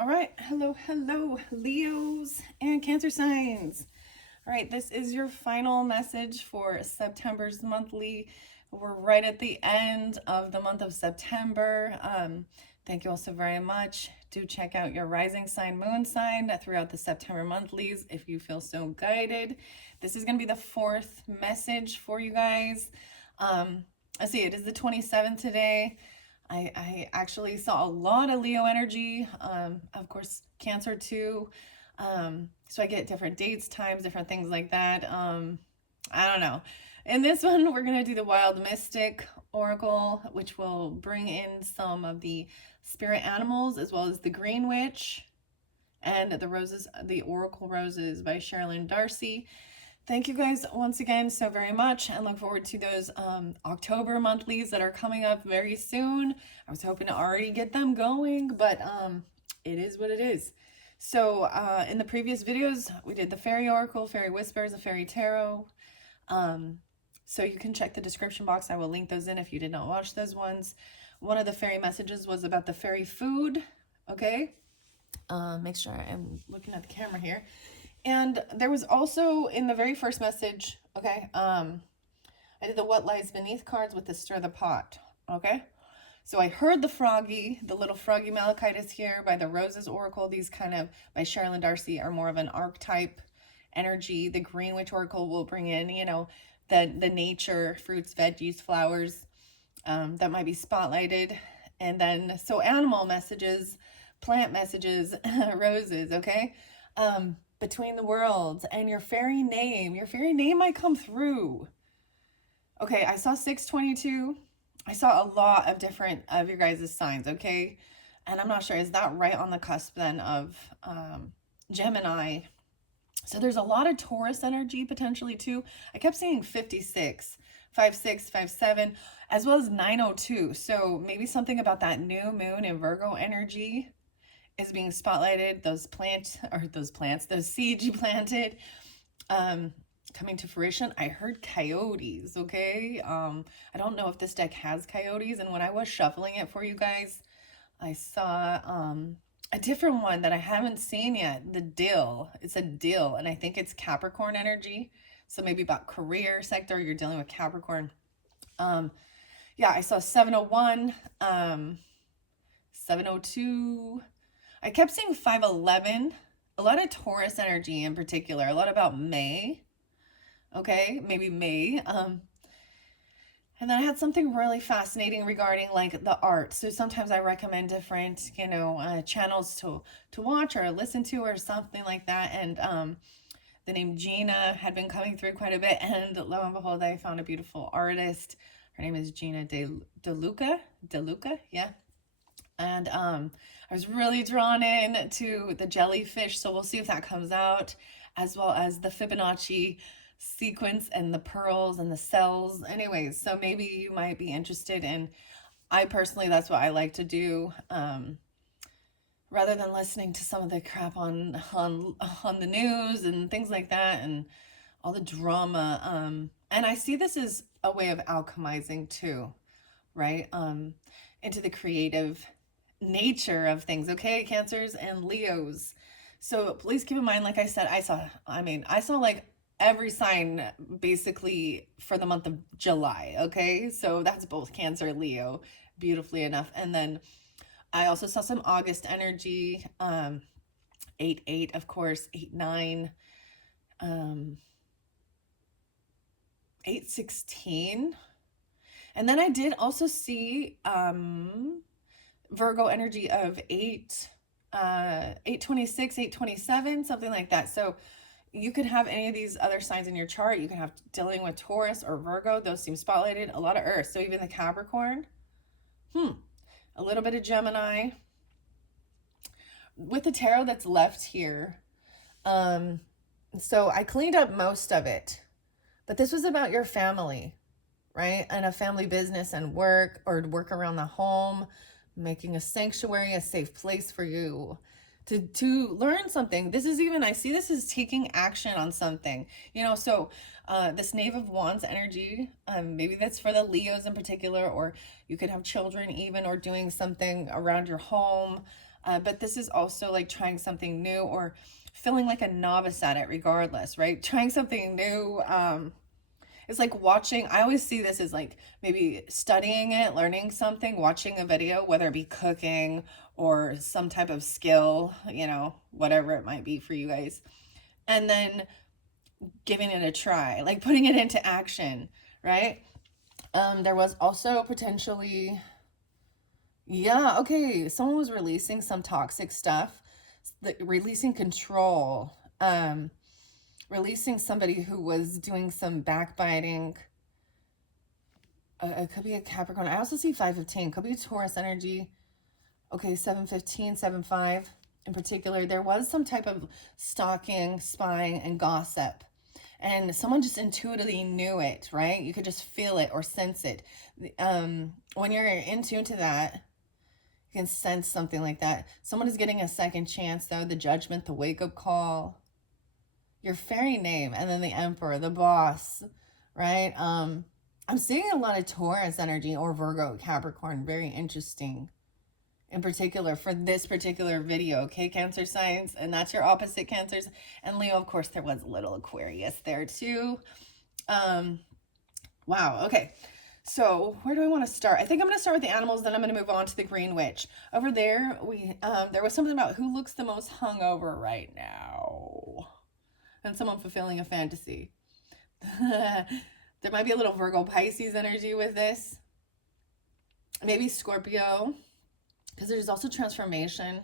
All right, hello, Leos and Cancer signs. All right, this is your final message for September's monthly. We're right at the end of the month of September. Thank you all so very much. Do check out your rising sign, moon sign throughout the September monthlies if you feel so guided. This is going to be the fourth message for you guys. Let's see, it is the 27th today. I actually saw a lot of Leo energy, of course, Cancer too. So I get different dates, times, different things like that. I don't know. In this one, we're going to do the Wild Mystic Oracle, which will bring in some of the spirit animals as well as the Green Witch and the Roses, the Oracle Roses by Sherilyn Darcy. Thank you guys once again so very much, and look forward to those October monthlies that are coming up very soon. I was hoping to already get them going, but it is what it is. So in the previous videos, we did the Fairy Oracle, Fairy Whispers, the Fairy Tarot. So you can check the description box. I will link those in if you did not watch those ones. One of the fairy messages was about the fairy food, okay? Make sure I'm looking at the camera here. And there was also in the very first message, okay, I did the What Lies Beneath cards with the Stir the Pot, okay? So I heard the froggy, the little froggy Malachites here by the Roses Oracle. These kind of, by Sherilyn Darcy, are more of an archetype energy. The Green Witch Oracle will bring in, you know, the nature, fruits, veggies, flowers that might be spotlighted. And then, so animal messages, plant messages, roses, okay? Between the worlds, and your fairy name might come through. Okay, I saw 622. I saw a lot of different of your guys' signs, okay? And I'm not sure, is that right on the cusp then of Gemini? So there's a lot of Taurus energy potentially too. I kept seeing 56, 56, 57, as well as 902. So maybe something about that new moon in Virgo energy is being spotlighted. Those seeds you planted, coming to fruition. I heard coyotes, okay? I don't know if this deck has coyotes, and when I was shuffling it for you guys, I saw a different one that I haven't seen yet, the dill. It's a dill, and I think it's Capricorn energy, so maybe about career sector, you're dealing with Capricorn. Yeah, I saw 701, 702, I kept seeing 511, a lot of Taurus energy in particular, a lot about May, okay, maybe May. And then I had something really fascinating regarding like the art. So sometimes I recommend different, you know, channels to watch or listen to or something like that. And the name Gina had been coming through quite a bit. And lo and behold, I found a beautiful artist. Her name is Gina DeLuca, yeah. And I was really drawn in to the jellyfish, so we'll see if that comes out, as well as the Fibonacci sequence and the pearls and the cells. Anyways, so maybe you might be interested in, I personally, that's what I like to do, rather than listening to some of the crap on the news and things like that and all the drama. And I see this as a way of alchemizing too, right? Into the creative nature of things, okay, Cancers and Leos. So please keep in mind, like I said, I saw like every sign basically for the month of July, okay? So that's both Cancer and Leo, beautifully enough. And then I also saw some August energy, 8-8, of course, 8-9, 8-16. And then I did also see Virgo energy of 8-26, 8-27, something like that. So you could have any of these other signs in your chart. You can have dealing with Taurus or Virgo. Those seem spotlighted. A lot of Earth. So even the Capricorn. A little bit of Gemini. With the tarot that's left here. So I cleaned up most of it. But this was about your family, right? And a family business and work, or work around the home, making a sanctuary, a safe place for you to learn something. This is even, I see this as taking action on something, you know. So this Knave of Wands energy, maybe that's for the Leos in particular, or you could have children even, or doing something around your home. But this is also like trying something new or feeling like a novice at it regardless, right? Trying something new. It's like watching, I always see this as like maybe studying it, learning something, watching a video, whether it be cooking or some type of skill, you know, whatever it might be for you guys. And then giving it a try, like putting it into action, right? There was also potentially, yeah, okay, someone was releasing some toxic stuff, releasing control, releasing somebody who was doing some backbiting. It could be a Capricorn. I also see 515. Could be Taurus energy. Okay, 715, 75 in particular. There was some type of stalking, spying, and gossip. And someone just intuitively knew it, right? You could just feel it or sense it. When you're in tune to that, you can sense something like that. Someone is getting a second chance, though. The judgment, the wake-up call, your fairy name, and then the emperor, the boss, right? I'm seeing a lot of Taurus energy or Virgo, Capricorn. Very interesting. In particular for this particular video, okay, Cancer signs, and that's your opposite Cancers. And Leo, of course, there was a little Aquarius there too. Wow, okay. So where do I want to start? I think I'm going to start with the animals, then I'm going to move on to the Green Witch. Over there, there was something about who looks the most hungover right now. And someone fulfilling a fantasy. There might be a little Virgo Pisces energy with this. Maybe Scorpio. Because there's also transformation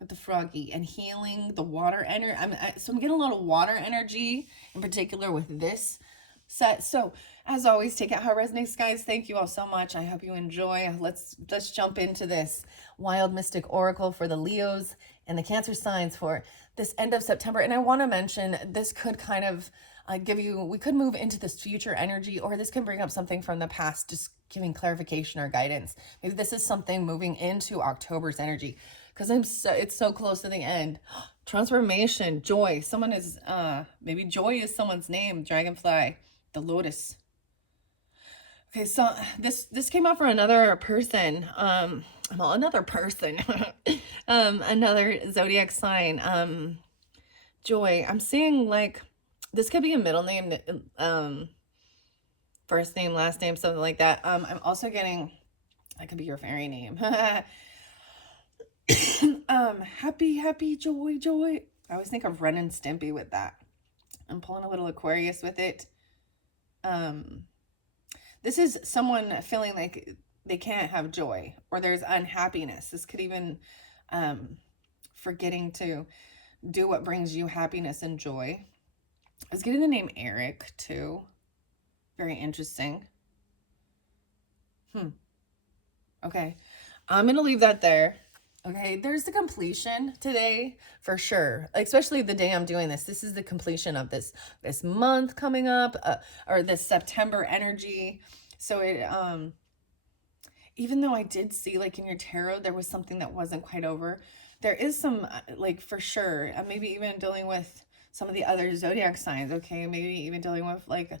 with the froggy and healing, the water energy. So I'm getting a lot of water energy in particular with this set. So as always, take it how it resonates, guys. Thank you all so much. I hope you enjoy. Let's jump into this wild mystic oracle for the Leos and the Cancer signs for this end of September. And I want to mention this could kind of we could move into this future energy, or this can bring up something from the past, just giving clarification or guidance. Maybe this is something moving into October's energy, because it's so close to the end. Transformation, joy. Someone is, maybe joy is someone's name. Dragonfly, the lotus. Okay, so this came out for another person. Another person. Another zodiac sign. Joy. I'm seeing like, this could be a middle name, first name, last name, something like that. I'm also getting, that could be your fairy name. Happy, joy. I always think of Ren and Stimpy with that. I'm pulling a little Aquarius with it. This is someone feeling like they can't have joy, or there's unhappiness. This could even, forgetting to do what brings you happiness and joy. I was getting the name Eric too. Very interesting. Okay. I'm going to leave that there. Okay. There's the completion today for sure. Especially the day I'm doing this. This is the completion of this month coming up, or this September energy. So it, even though I did see like in your tarot, there was something that wasn't quite over. There is some, like for sure, maybe even dealing with some of the other zodiac signs, okay? Maybe even dealing with like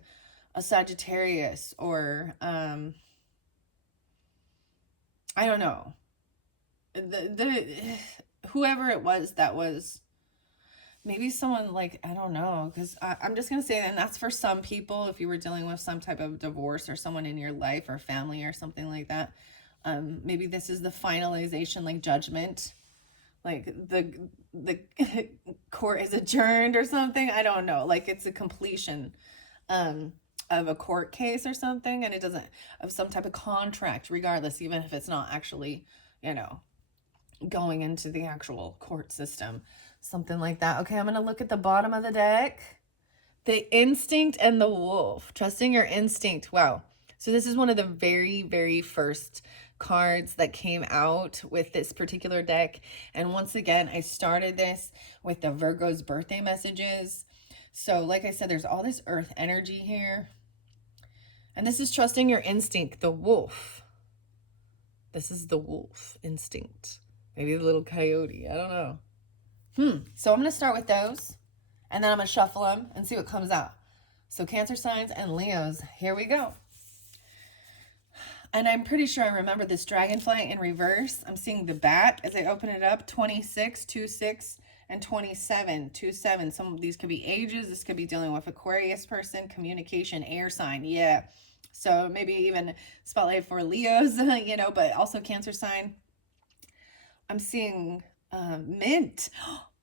a Sagittarius or, I don't know. Whoever it was that was, maybe someone like, I don't know, because I'm just going to say, and that's for some people, if you were dealing with some type of divorce or someone in your life or family or something like that, maybe this is the finalization, like judgment. Like the court is adjourned or something. I don't know. Like it's a completion of a court case or something, and it doesn't, of some type of contract, regardless, even if it's not actually, you know, going into the actual court system, something like that. Okay, I'm going to look at the bottom of the deck. The instinct and the wolf. Trusting your instinct. Wow. So this is one of the very, very first cards that came out with this particular deck. And once again, I started this with the Virgo's birthday messages. So like I said, there's all this earth energy here. And this is trusting your instinct, the wolf. This is the wolf instinct. Maybe the little coyote. I don't know. So I'm going to start with those. And then I'm going to shuffle them and see what comes out. So Cancer signs and Leos, here we go. And I'm pretty sure I remember this dragonfly in reverse. I'm seeing the bat as I open it up, 26, 26, and 27, 27. Some of these could be ages. This could be dealing with Aquarius person, communication, air sign. Yeah. So maybe even spotlight for Leos, but also Cancer sign. I'm seeing mint.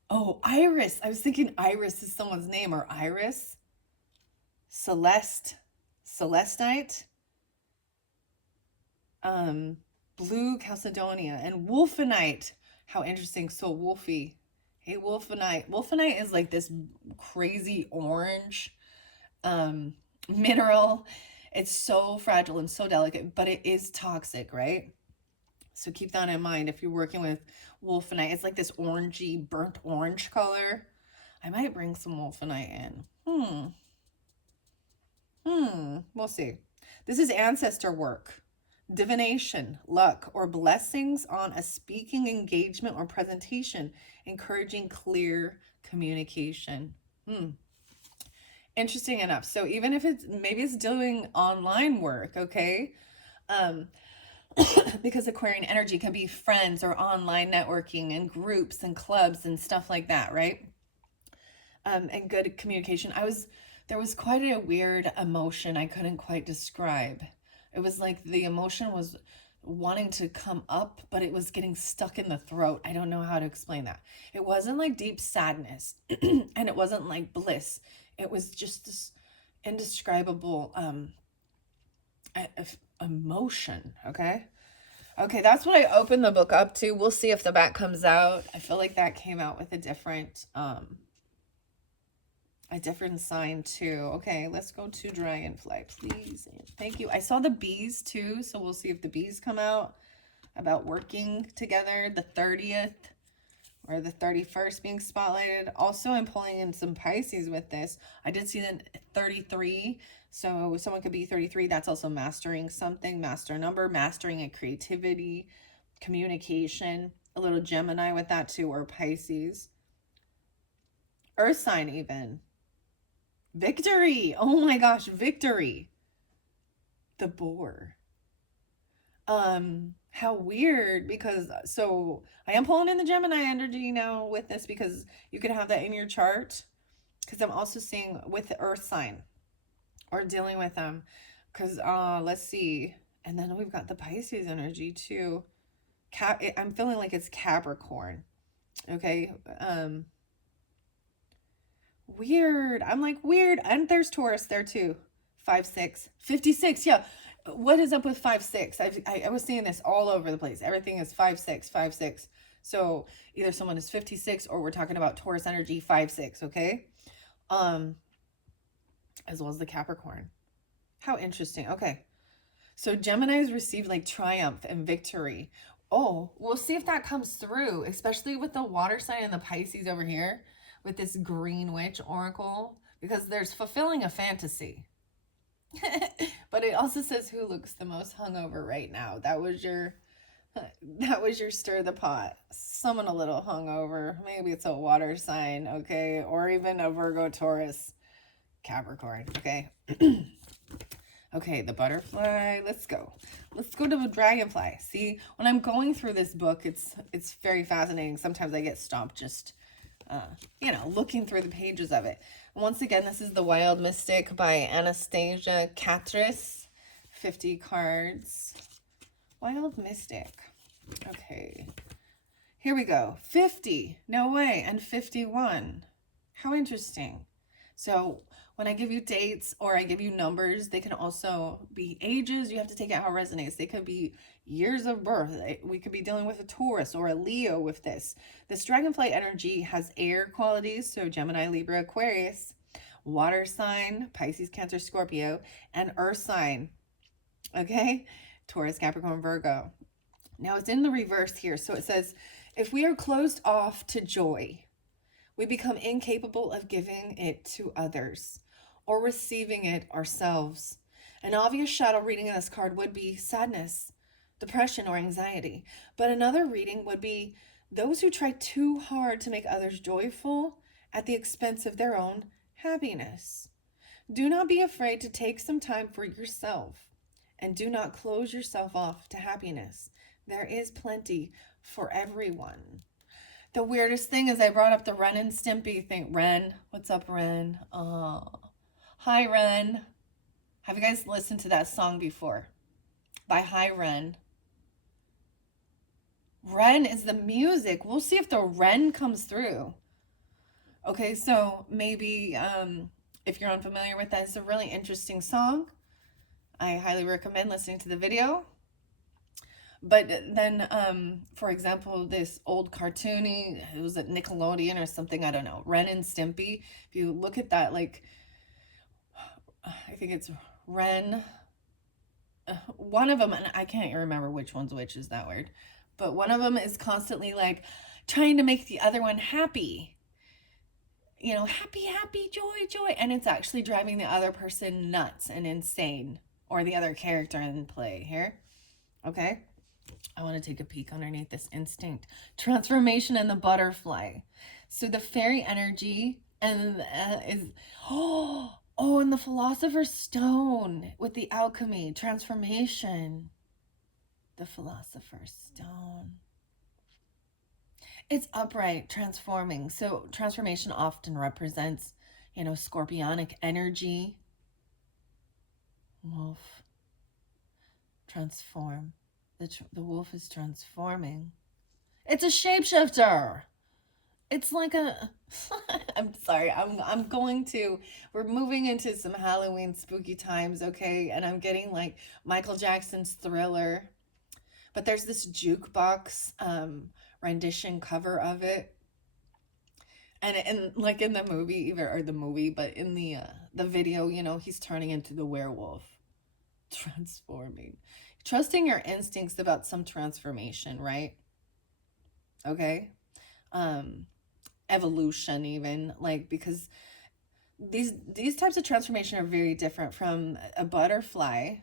Oh, Iris. I was thinking Iris is someone's name, or Iris. Celeste. Celestite. Blue Chalcedonia, and Wolfenite. How interesting. So Wolfie. Hey, Wolfenite. Wolfenite is like this crazy orange mineral. It's so fragile and so delicate, but it is toxic, right? So keep that in mind if you're working with Wolfenite. It's like this orangey, burnt orange color. I might bring some Wolfenite in. We'll see. This is ancestor work. Divination, luck, or blessings on a speaking engagement or presentation, encouraging clear communication. Interesting enough. So even if it's doing online work, okay? Because Aquarian energy can be friends or online networking and groups and clubs and stuff like that, right? And good communication. There was quite a weird emotion I couldn't quite describe. It was like the emotion was wanting to come up, but it was getting stuck in the throat. I don't know how to explain that. It wasn't like deep sadness and it wasn't like bliss. It was just this indescribable emotion, okay? Okay, that's what I opened the book up to. We'll see if the back comes out. I feel like that came out with a different sign too. Okay, let's go to Dragonfly, please. Thank you. I saw the bees too, so we'll see if the bees come out about working together. The 30th or the 31st being spotlighted. Also, I'm pulling in some Pisces with this. I did see the 33, so someone could be 33. That's also mastering something, master number, mastering a creativity, communication. A little Gemini with that too, or Pisces. Earth sign even. Victory. Oh my gosh, victory. The boar. How weird, because so I am pulling in the Gemini energy now with this, because you could have that in your chart, because I'm also seeing with the earth sign or dealing with them, because let's see, and then we've got the Pisces energy too. I'm feeling like it's Capricorn. Okay. Weird. I'm like, weird. And there's Taurus there too. 5, 6, 56. Yeah. What is up with 5, 6? I was seeing this all over the place. Everything is 5, 6, 5, 6. So either someone is 56 or we're talking about Taurus energy 5, 6. Okay. As well as the Capricorn. How interesting. Okay. So Gemini's received like triumph and victory. Oh, we'll see if that comes through, especially with the water sign and the Pisces over here with this green witch oracle, because there's fulfilling a fantasy. But it also says who looks the most hungover right now. That was your stir the pot. Someone a little hungover. Maybe it's a water sign, okay? Or even a Virgo, Taurus, Capricorn, okay? Okay, the butterfly. Let's go. Let's go to the dragonfly. See, when I'm going through this book, it's very fascinating. Sometimes I get stopped just looking through the pages of it. Once again, this is The Wild Mystic by Anastasia Catris. 50 cards. Wild Mystic. Okay. Here we go. 50. No way. And 51. How interesting. So when I give you dates or I give you numbers, they can also be ages. You have to take it how it resonates. They could be years of birth. We could be dealing with a Taurus or a Leo with this. This dragonfly energy has air qualities, so Gemini, Libra, Aquarius, water sign, Pisces, Cancer, Scorpio, and earth sign, okay? Taurus, Capricorn, Virgo. Now it's in the reverse here. So it says, if we are closed off to joy, we become incapable of giving it to others or receiving it ourselves. An obvious shadow reading in this card would be sadness, depression, or anxiety. But another reading would be those who try too hard to make others joyful at the expense of their own happiness. Do not be afraid to take some time for yourself and do not close yourself off to happiness. There is plenty for everyone. The weirdest thing is I brought up the Ren and Stimpy thing. Ren, what's up, Ren? Oh, hi, Ren. Have you guys listened to that song before? By Hi, Ren. Ren is the music. We'll see if the Ren comes through. Okay, so maybe if you're unfamiliar with that, it's a really interesting song. I highly recommend listening to the video. But then, for example, this old cartoony, it was at Nickelodeon or something, I don't know, Ren and Stimpy. If you look at that, like, I think it's Ren, one of them, and I can't remember which one's which, is that weird? But one of them is constantly like trying to make the other one happy. You know, happy, happy, joy, joy. And it's actually driving the other person nuts and insane, or the other character in play here. Okay. I want to take a peek underneath this instinct. Transformation and the butterfly. So the fairy energy and is, and the philosopher's stone with the alchemy, transformation. The philosopher's stone. It's upright, transforming. So transformation often represents, scorpionic energy. Wolf. Transform. The wolf is transforming. It's a shapeshifter. It's like a I'm sorry. We're moving into some Halloween spooky times, okay? And I'm getting like Michael Jackson's Thriller. But there's this jukebox rendition cover of it. And like in the movie, but in the video, he's turning into the werewolf. Transforming. Trusting your instincts about some transformation, right? Okay. Evolution even, like, because these types of transformation are very different from a butterfly,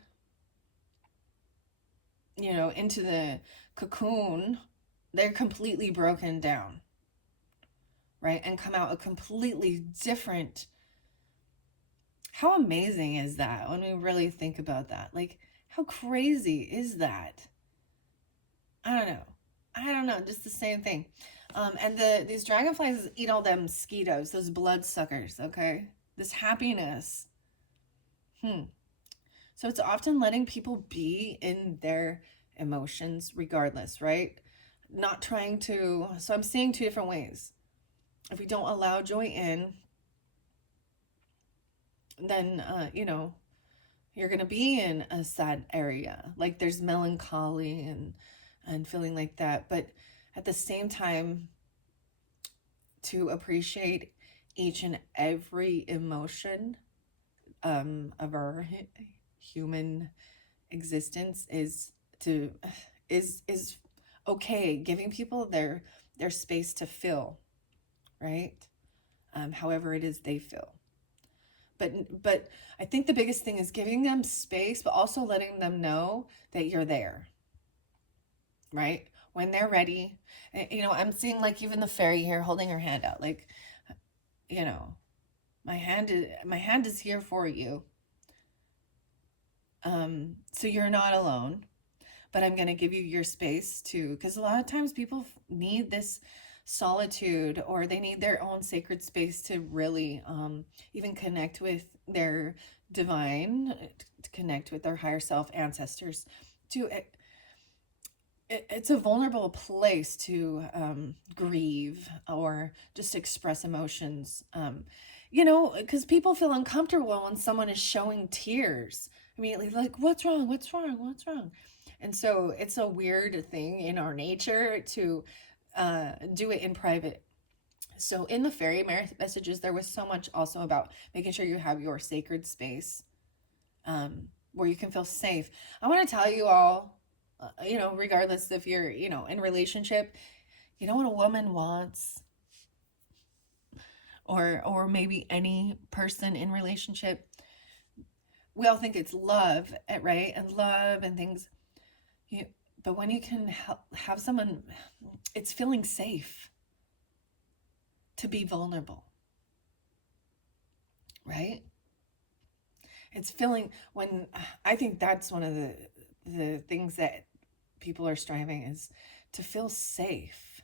into the cocoon. They're completely broken down, right? And come out a completely different. How amazing is that when we really think about that? Like, how crazy is that? I don't know. Just the same thing. And these dragonflies eat all them mosquitoes, those bloodsuckers, okay? This happiness. So it's often letting people be in their emotions regardless, right? Not trying to, so I'm seeing two different ways. If we don't allow joy in, then, you're going to be in a sad area. Like there's melancholy and feeling like that. But at the same time, to appreciate each and every emotion of our human existence is okay. Giving people their space to feel, right? However it is they feel. But I think the biggest thing is giving them space, but also letting them know that you're there, right? When they're ready. I'm seeing like even the fairy here holding her hand out, like, my hand is here for you. So you're not alone, but I'm going to give you your space too. Because a lot of times people need this solitude, or they need their own sacred space to really even connect with their divine, to connect with their higher self, ancestors. It's a vulnerable place to grieve or just express emotions, because people feel uncomfortable when someone is showing tears immediately, like, what's wrong, and so it's a weird thing in our nature to do it in private. So in the fairy messages, there was so much also about making sure you have your sacred space where you can feel safe. I want to tell you all, regardless if you're, in relationship, what a woman wants, or maybe any person in relationship, we all think it's love, right? And love and things. But when you can have someone, it's feeling safe to be vulnerable, right? It's feeling when I think that's one of the things that people are striving is to feel safe.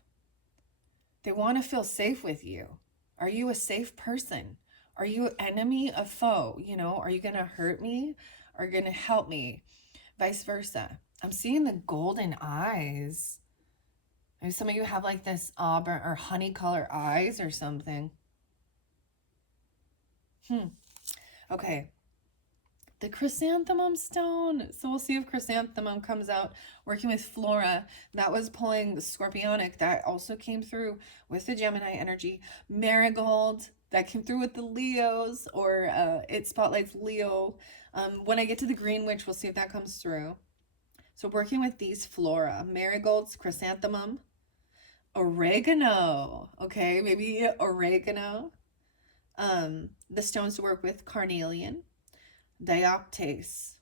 They want to feel safe with you. Are you a safe person? Are you enemy, a foe? You know, are you going to hurt me or going to help me? Vice versa. I'm seeing the golden eyes. Maybe some of you have like this auburn or honey color eyes or something. Okay. The chrysanthemum stone. So we'll see if chrysanthemum comes out. Working with Flora, that was pulling the scorpionic. That also came through with the Gemini energy. Marigold, that came through with the Leos, or it spotlights Leo. When I get to the green witch, we'll see if that comes through. So working with these Flora, marigolds, chrysanthemum, oregano. Okay, maybe oregano. The stones to work with, carnelian, dioptase.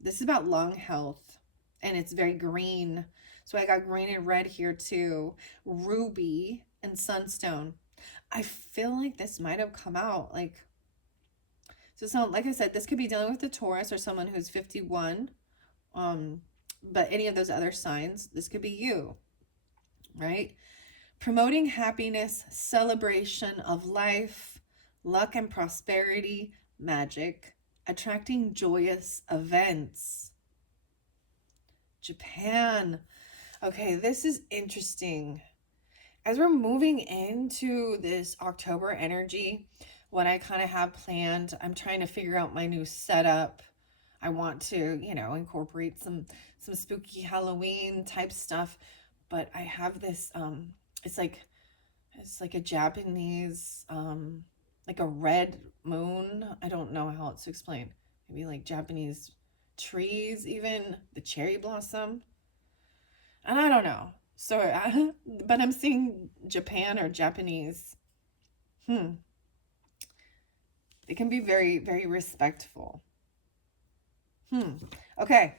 This is about lung health, and it's very green. So I got green and red here too. Ruby and sunstone. I feel like this might have come out like, so like I said, this could be dealing with the Taurus or someone who's 51. But any of those other signs, this could be you, right? Promoting happiness, celebration of life, luck and prosperity, magic, attracting joyous events. Japan. Okay, this is interesting. As we're moving into this October energy, what I kind of have planned, I'm trying to figure out my new setup. I want to, you know, incorporate some spooky Halloween type stuff, but I have this it's like a Japanese like a red moon. I don't know how else to explain. Maybe like Japanese trees, even the cherry blossom. And I don't know. So, but I'm seeing Japan or Japanese. It can be very, very respectful. Okay.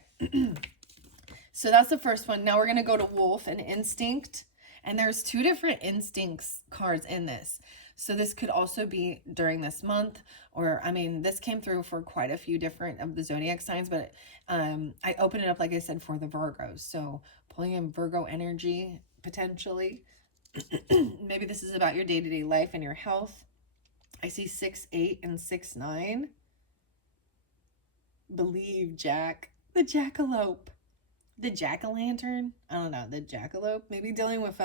So that's the first one. Now we're going to go to Wolf and Instinct. And there's 2 different Instincts cards in this. So this could also be during this month, or I mean, this came through for quite a few different of the zodiac signs, but I opened it up, like I said, for the Virgos. So pulling in Virgo energy, potentially. Maybe this is about your day-to-day life and your health. I see 6-8 and 6-9. Believe, Jack. The jackalope. The jack-o'-lantern. I don't know. The jackalope. Maybe dealing with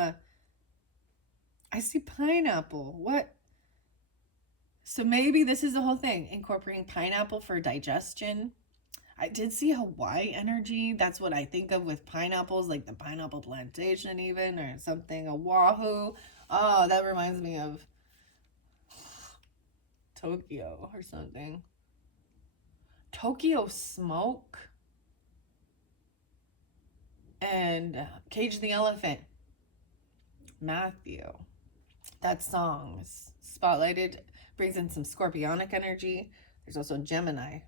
I see pineapple. What? So maybe this is the whole thing. Incorporating pineapple for digestion. I did see Hawaii energy. That's what I think of with pineapples, like the pineapple plantation even, or something. Oahu. Oh, that reminds me of Tokyo or something. Tokyo Smoke. And Cage the Elephant. Matthew. That song is spotlighted, brings in some scorpionic energy. There's also Gemini.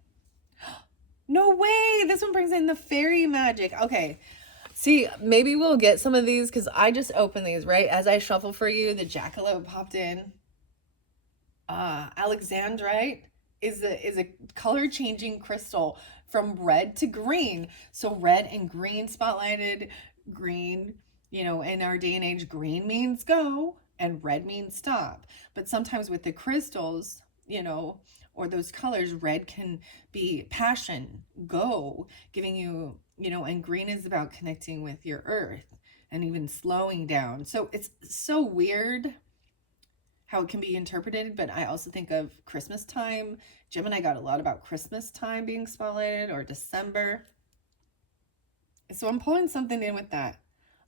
No way! This one brings in the fairy magic. Okay. See, maybe we'll get some of these because I just opened these, right? As I shuffle for you, the jackalope popped in. Alexandrite is a color changing crystal from red to green. So red and green spotlighted. Green, you know, in our day and age, green means go and red means stop. But sometimes with the crystals, you know, or those colors, red can be passion, go, giving you, you know, and green is about connecting with your earth and even slowing down. So it's so weird how it can be interpreted, but I also think of Christmas time. Gemini got a lot about Christmas time being spotlighted, or December. So I'm pulling something in with that.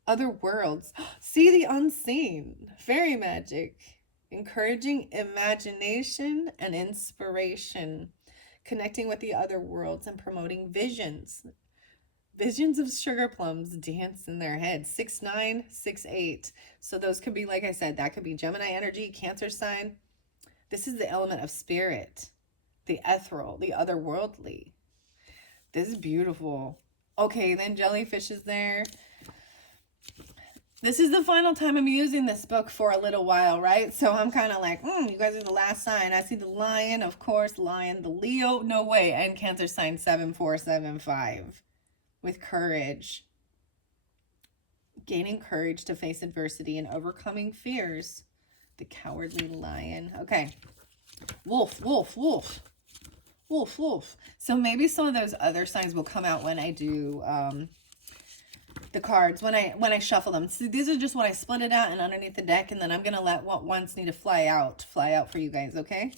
Other worlds. See the unseen. Fairy magic. Encouraging imagination and inspiration. Connecting with the other worlds and promoting visions. Visions of sugar plums dance in their head. 6-9, 6-8. So those could be, like I said, that could be Gemini energy, Cancer sign. This is the element of spirit. The ethereal, the otherworldly. This is beautiful. Okay, then jellyfish is there. This is the final time I'm using this book for a little while, right? So I'm kind of like, you guys are the last sign. I see the lion, of course, lion, the Leo, no way, and Cancer sign 7475 with courage. Gaining courage to face adversity and overcoming fears. The cowardly lion. Okay. Wolf, wolf, wolf. Wolf, wolf. So maybe some of those other signs will come out when I do the cards, when I shuffle them. So these are just what I split it out and underneath the deck, and then I'm gonna let what ones need to fly out for you guys, okay?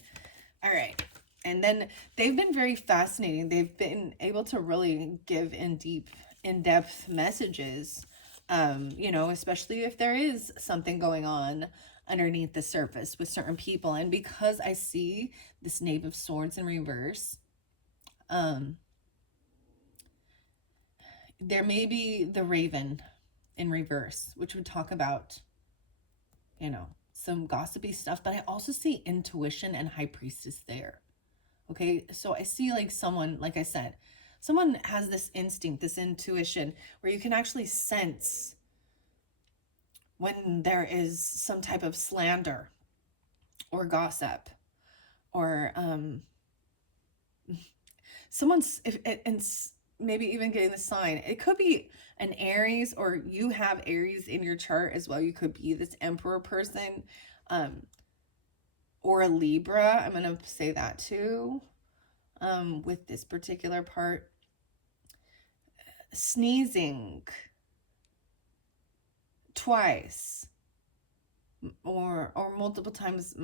All right. And then they've been very fascinating. They've been able to really give in-depth messages, you know, especially if there is something going on underneath the surface with certain people. And because I see this Knave of Swords in reverse, there may be the Raven in reverse, which would talk about, you know, some gossipy stuff. But I also see intuition and High Priestess there. Okay, so I see like someone, like I said, someone has this instinct, this intuition, where you can actually sense when there is some type of slander or gossip, or someone's, and maybe even getting the sign. It could be an Aries, or you have Aries in your chart as well. You could be this Emperor person, or a Libra. I'm going to say that too, with this particular part. Sneezing twice or multiple times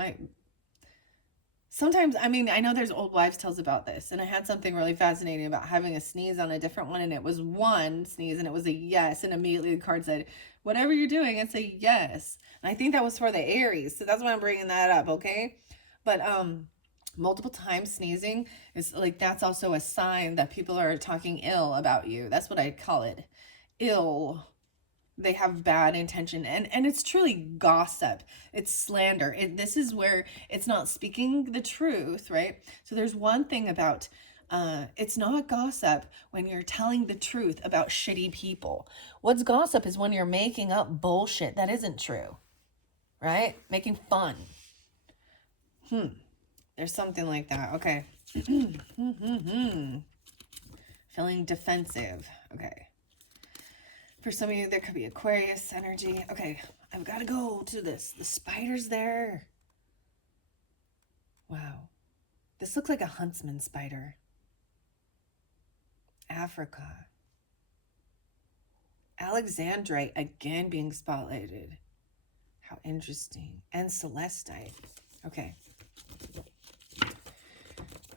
sometimes, I mean, I know there's old wives' tales about this, and I had something really fascinating about having a sneeze on a different one, and it was one sneeze, and it was a yes, and immediately the card said, whatever you're doing, it's a yes. And I think that was for the Aries, so that's why I'm bringing that up, okay? But multiple times sneezing is like, that's also a sign that people are talking ill about you. That's what I call it. Ill. They have bad intention, and it's truly gossip. It's slander. This is where it's not speaking the truth, right? So there's one thing about it's not gossip when you're telling the truth about shitty people. What's gossip is when you're making up bullshit that isn't true, right? Making fun. There's something like that. Okay. Feeling defensive. Okay. For some of you, there could be Aquarius energy. Okay, I've got to go to this. The spider's there. Wow. This looks like a huntsman spider. Africa. Alexandrite again being spotlighted. How interesting. And celestite. Okay.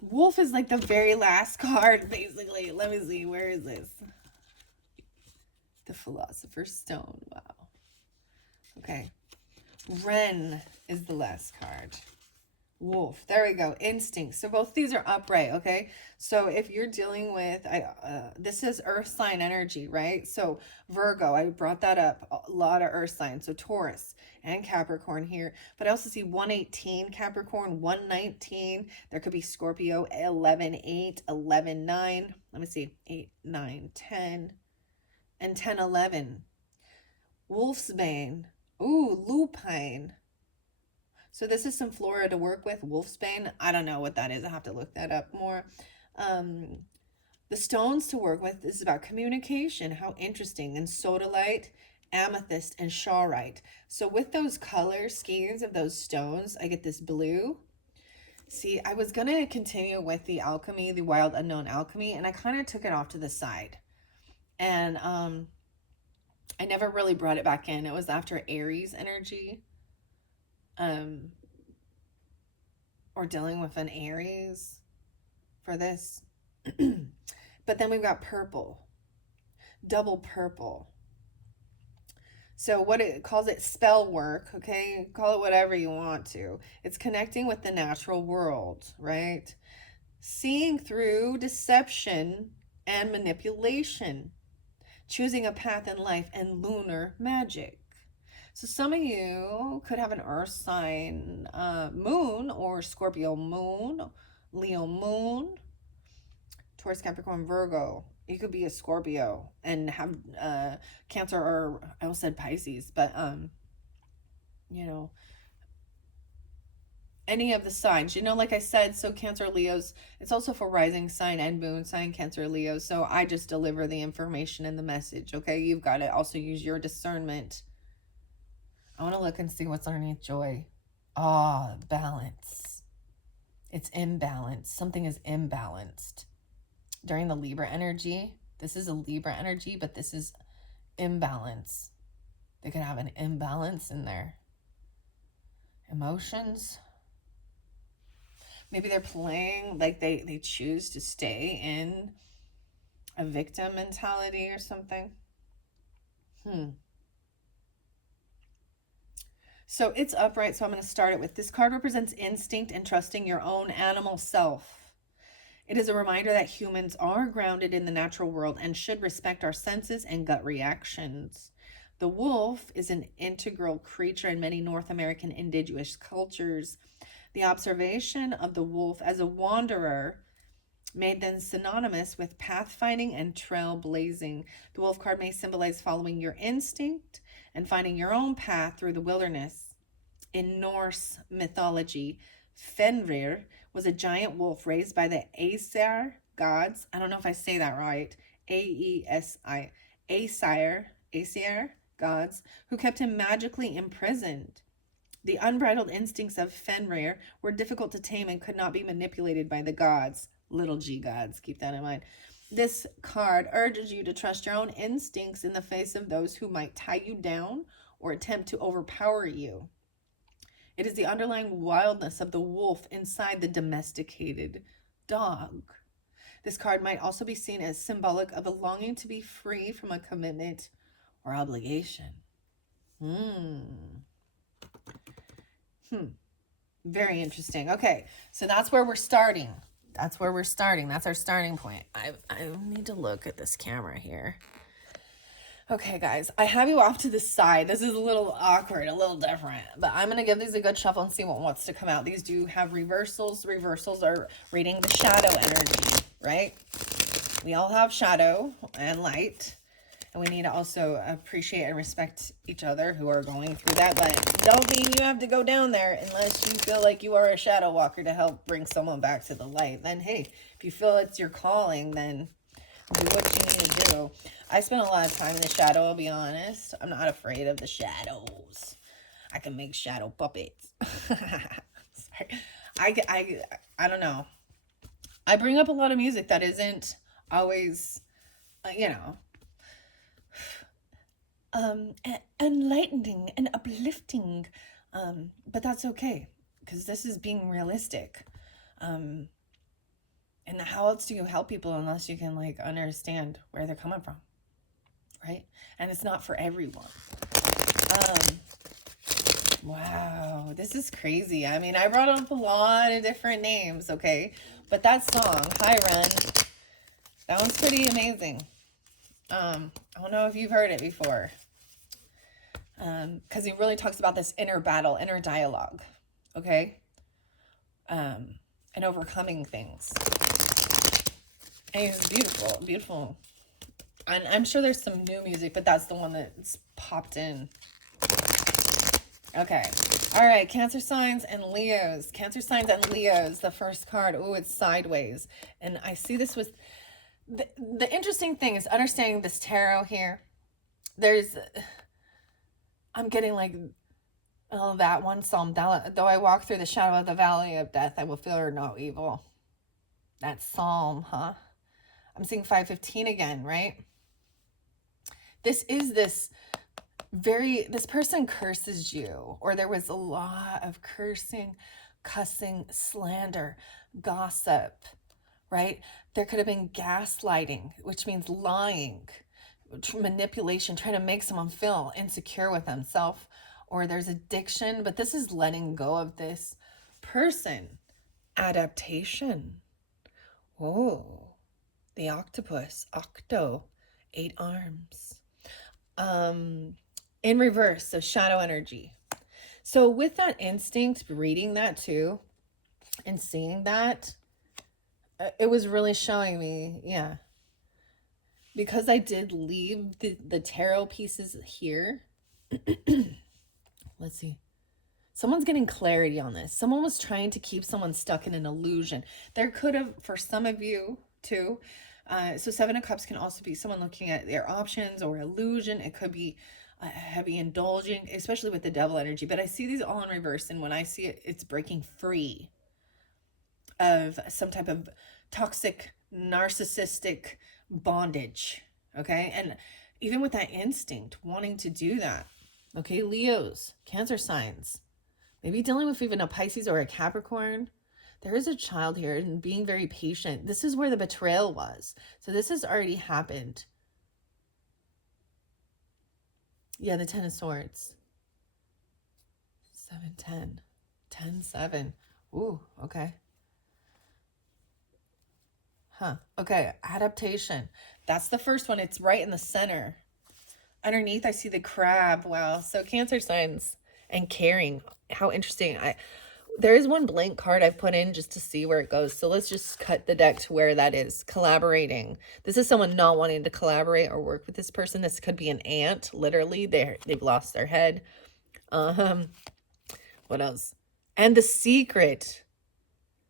Wolf is like the very last card, basically. Let me see. Where is this? The Philosopher's Stone. Wow. Okay. Wren is the last card. Wolf. There we go. Instinct. So both these are upright, okay? So if you're dealing with, this is earth sign energy, right? So Virgo, I brought that up. A lot of earth signs. So Taurus and Capricorn here. But I also see 118 Capricorn, 119. There could be Scorpio, 11-8, 11-9. Let me see. 8, 9, 10. And 10-11. Wolfsbane. Ooh, lupine. So this is some flora to work with. Wolfsbane. I don't know what that is. I have to look that up more. The stones to work with is about communication. How interesting. And sodalite, amethyst, and chaurite. So with those color schemes of those stones, I get this blue. See, I was going to continue with the alchemy, the wild unknown alchemy, and I kind of took it off to the side. And I never really brought it back in. It was after Aries energy. Or dealing with an Aries for this. But then we've got purple. Double purple. So what it calls it spell work, okay? Call it whatever you want to. It's connecting with the natural world, right? Seeing through deception and manipulation. Choosing a path in life, and lunar magic. So some of you could have an earth sign moon, or Scorpio moon, Leo moon, Taurus, Capricorn, Virgo. You could be a Scorpio and have Cancer, or I almost said Pisces, but you know, any of the signs, you know, like I said, so Cancer, Leos, it's also for rising sign and moon sign, Cancer, Leo. So I just deliver the information and the message. Okay, you've got to also use your discernment. I want to look and see what's underneath joy. Ah, balance. It's imbalanced. Something is imbalanced during the Libra energy. This is a Libra energy, but this is imbalance. They could have an imbalance in their emotions. Maybe they're playing, like they choose to stay in a victim mentality or something. So it's upright, so I'm going to start it with, this card represents instinct and trusting your own animal self. It is a reminder that humans are grounded in the natural world and should respect our senses and gut reactions. The wolf is an integral creature in many North American indigenous cultures. The observation of the wolf as a wanderer made them synonymous with pathfinding and trailblazing. The wolf card may symbolize following your instinct and finding your own path through the wilderness. In Norse mythology, Fenrir was a giant wolf raised by the Aesir gods. I don't know if I say that right. A-E-S-I. Aesir gods, who kept him magically imprisoned. The unbridled instincts of Fenrir were difficult to tame and could not be manipulated by the gods. Little g gods, keep that in mind. This card urges you to trust your own instincts in the face of those who might tie you down or attempt to overpower you. It is the underlying wildness of the wolf inside the domesticated dog. This card might also be seen as symbolic of a longing to be free from a commitment or obligation. Very interesting. Okay, so that's where we're starting. That's our starting point. I need to look at this camera here. Okay, guys, I have you off to the side. This is a little awkward, a little different, but I'm going to give these a good shuffle and see what wants to come out. These do have reversals. Reversals are reading the shadow energy, right? We all have shadow and light, and we need to also appreciate and respect each other who are going through that, but don't mean you have to go down there unless you feel like you are a shadow walker to help bring someone back to the light. Then, hey, if you feel it's your calling, then do what you need to do. I spend a lot of time in the shadow, I'll be honest. I'm not afraid of the shadows. I can make shadow puppets. Sorry. I don't know. I bring up a lot of music that isn't always, enlightening and uplifting. But that's okay, because this is being realistic. And how else do you help people unless you can understand where they're coming from, right? And it's not for everyone. Wow, this is crazy. I mean, I brought up a lot of different names, okay? But that song, Hi Run, that one's pretty amazing. I don't know if you've heard it before. Because he really talks about this inner battle, inner dialogue, okay? And overcoming things. And it's beautiful, beautiful. And I'm sure there's some new music, but that's the one that's popped in. Okay. All right. Cancer signs and Leos. Cancer signs and Leos. The first card. Oh, it's sideways. And I see this with... The interesting thing is understanding this tarot here. I'm getting that one psalm. Though I walk through the shadow of the valley of death, I will fear no evil. That psalm, huh? I'm seeing 515 again, right? This person curses you, or there was a lot of cursing, cussing, slander, gossip, right? There could have been gaslighting, which means lying, manipulation, trying to make someone feel insecure with themselves, or there's addiction, but this is letting go of this person. Adaptation. Oh, the octopus, octo, 8 arms. In reverse, so shadow energy. So with that instinct, reading that too, and seeing that, it was really showing me, yeah, because I did leave the tarot pieces here, let's see. Someone's getting clarity on this. Someone was trying to keep someone stuck in an illusion. There could have, for some of you too. So Seven of Cups can also be someone looking at their options or illusion. It could be heavy indulging, especially with the devil energy. But I see these all in reverse. And when I see it, it's breaking free of some type of toxic, narcissistic bondage. Okay. And even with that instinct, wanting to do that. Okay. Leos, Cancer signs, maybe dealing with even a Pisces or a Capricorn. There is a child here and being very patient. This is where the betrayal was. So this has already happened. Yeah, the 10 of Swords. 7, 10. 10, 7. Ooh, okay. Huh. Okay, adaptation. That's the first one. It's right in the center. Underneath, I see the crab. Wow. So Cancer signs and caring. How interesting. There is one blank card I've put in just to see where it goes. So let's just cut the deck to where that is. Collaborating. This is someone not wanting to collaborate or work with this person. This could be an ant. Literally, they've lost their head. What else? And the secret.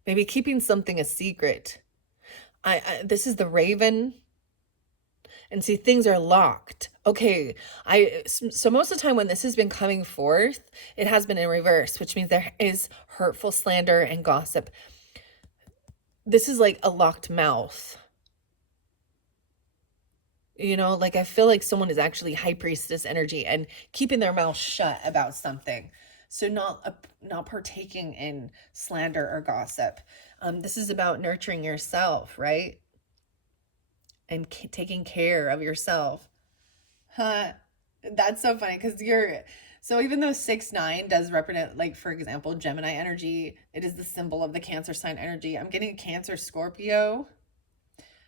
Maybe keeping something a secret. This is the Raven. And see, things are locked. Okay, so most of the time when this has been coming forth, it has been in reverse, which means there is hurtful slander and gossip. This is like a locked mouth. You know, like I feel like someone is actually high priestess energy and keeping their mouth shut about something. So not partaking in slander or gossip. This is about nurturing yourself, right? And taking care of yourself. Huh. That's so funny because so even though 6-9 does represent, like, for example, Gemini energy, it is the symbol of the Cancer sign energy. I'm getting Cancer Scorpio.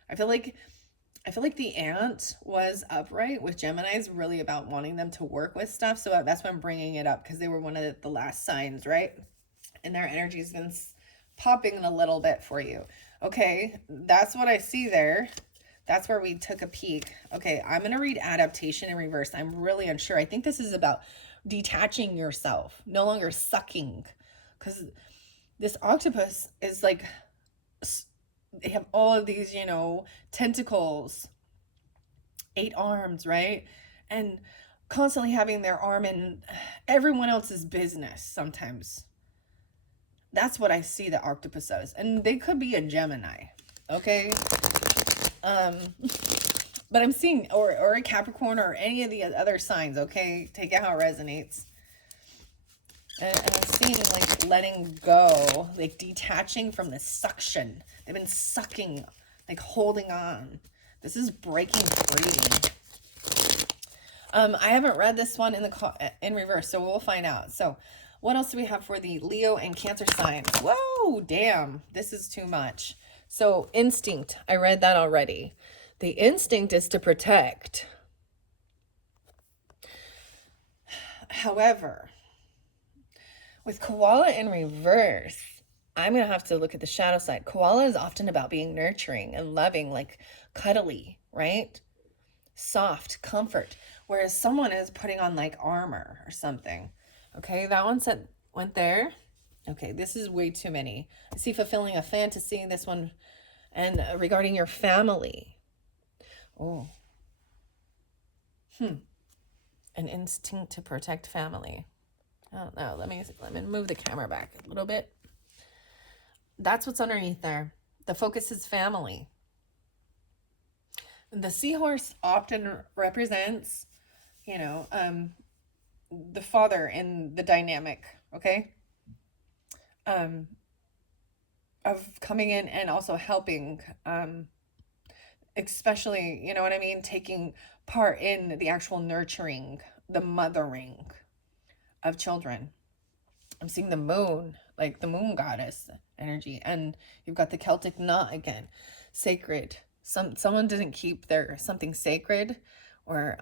I feel like the ant was upright with Gemini's, really about wanting them to work with stuff. So that's why I'm bringing it up, because they were one of the last signs, right? And their energy's been popping a little bit for you. Okay, that's what I see there. That's where we took a peek. Okay, I'm going to read adaptation in reverse. I'm really unsure. I think this is about detaching yourself, no longer sucking. Because this octopus is like, they have all of these, tentacles, 8 arms, right? And constantly having their arm in everyone else's business sometimes. That's what I see the octopus as. And they could be a Gemini, okay? But I'm seeing, or a Capricorn or any of the other signs, okay? Take it how it resonates. And I'm seeing, like, letting go, like detaching from the suction. They've been sucking, like holding on. This is breaking free. I haven't read this one in reverse, so we'll find out. So what else do we have for the Leo and Cancer signs? Whoa, damn, this is too much. So instinct, I read that already. The instinct is to protect. However, with Koala in reverse, I'm going to have to look at the shadow side. Koala is often about being nurturing and loving, like cuddly, right? Soft, comfort. Whereas someone is putting on like armor or something. Okay, that one went there. Okay, this is way too many. I see fulfilling a fantasy, this one, and regarding your family. Oh. An instinct to protect family. I don't know. Let me move the camera back a little bit. That's what's underneath there. The focus is family. The seahorse often represents, the father in the dynamic, okay? Of coming in and also helping, especially, you know what I mean? Taking part in the actual nurturing, the mothering of children. I'm seeing the moon, like the moon goddess energy. And you've got the Celtic knot again, sacred. Someone didn't keep their something sacred, or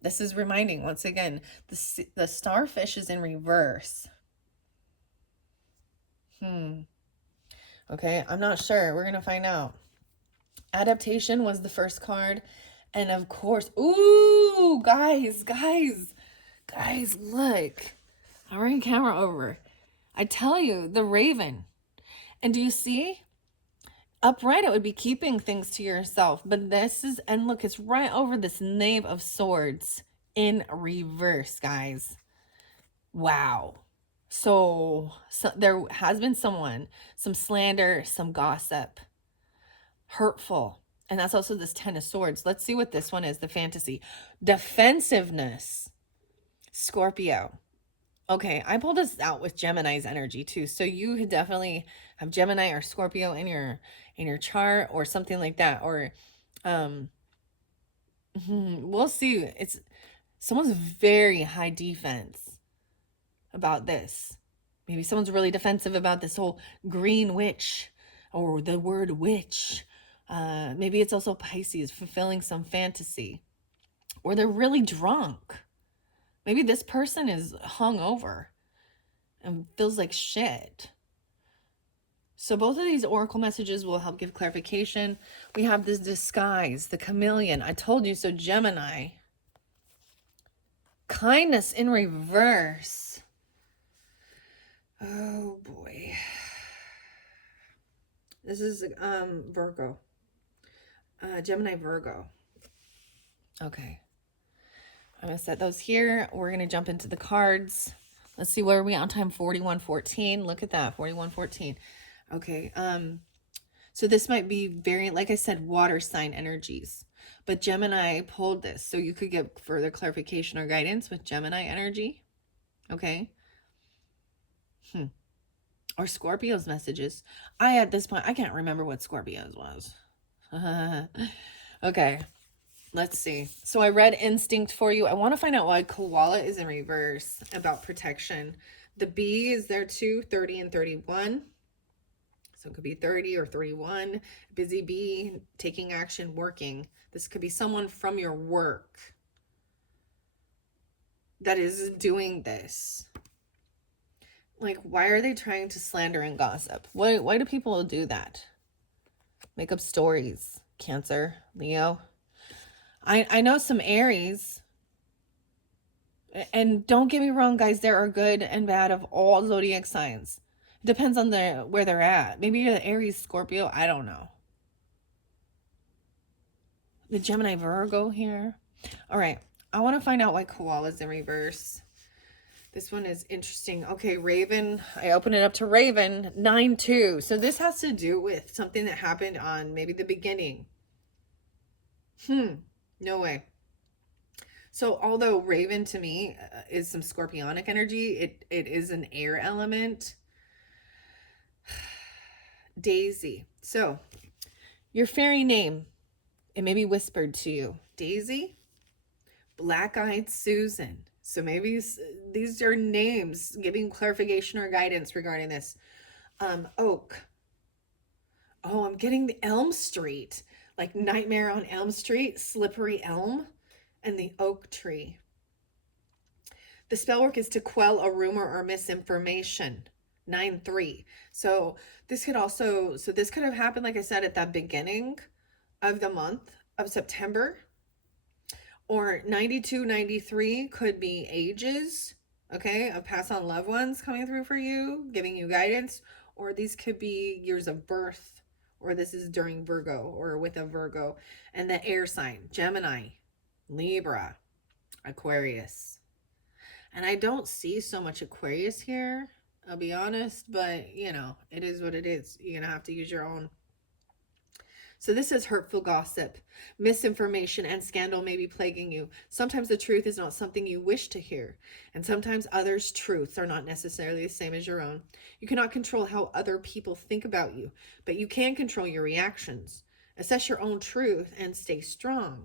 this is reminding once again, the starfish is in reverse. Okay, I'm not sure. We're gonna find out. Adaptation was the first card, And of course, ooh, guys, look. I'll bring camera over. I tell you, the Raven. And do you see? Upright, it would be keeping things to yourself. But this is, and look, it's right over this Knave of Swords in reverse, guys. Wow. So there has been some slander, some gossip, hurtful. And that's also this Ten of Swords. Let's see what this one is, the fantasy. Defensiveness, Scorpio. Okay, I pulled this out with Gemini's energy too. So you definitely have Gemini or Scorpio in your chart or something like that. Or we'll see. It's someone's very high defense about this. Maybe someone's really defensive about this whole green witch or the word witch. Maybe it's also Pisces fulfilling some fantasy. Or they're really drunk. Maybe this person is hungover and feels like shit. So both of these oracle messages will help give clarification. We have this disguise, the chameleon. I told you so, Gemini. Kindness in reverse. Oh boy. This is Virgo. Gemini Virgo. Okay. I'm going to set those here. We're going to jump into the cards. Let's see, where are we on time? 41:14. Look at that, 41:14. Okay. So this might be very, like I said, water sign energies. But Gemini pulled this, so you could get further clarification or guidance with Gemini energy. Okay. Or Scorpio's messages. At this point, I can't remember what Scorpio's was. Okay. Let's see. So I read instinct for you. I want to find out why koala is in reverse about protection. The bee is there too, 30 and 31. So it could be 30 or 31. Busy bee, taking action, working. This could be someone from your work that is doing this. Like, why are they trying to slander and gossip? Why do people do that? Make up stories. Cancer, Leo. I know some Aries. And don't get me wrong, guys. There are good and bad of all zodiac signs. Depends on where they're at. Maybe you're the Aries, Scorpio. I don't know. The Gemini Virgo here. All right. I want to find out why koala's in reverse. This one is interesting. Okay, Raven. I open it up to Raven. 9-2. So this has to do with something that happened on maybe the beginning. No way. So although Raven to me is some scorpionic energy, it is an air element. Daisy. So your fairy name, it may be whispered to you. Daisy, Black-Eyed Susan. So maybe these are names giving clarification or guidance regarding this. Oak. Oh, I'm getting the Elm Street. Like Nightmare on Elm Street, Slippery Elm, and the oak tree. The spell work is to quell a rumor or misinformation. 9-3. So this could have happened, like I said, at the beginning of the month of September. Or 92, 93 could be ages, okay, of past on loved ones coming through for you, giving you guidance. Or these could be years of birth. Or this is during Virgo or with a Virgo. And the air sign, Gemini, Libra, Aquarius. And I don't see so much Aquarius here, I'll be honest, but you know, it is what it is. You're going to have to use your own. So this is hurtful gossip. Misinformation and scandal may be plaguing you. Sometimes the truth is not something you wish to hear. And sometimes others' truths are not necessarily the same as your own. You cannot control how other people think about you, but you can control your reactions. Assess your own truth and stay strong.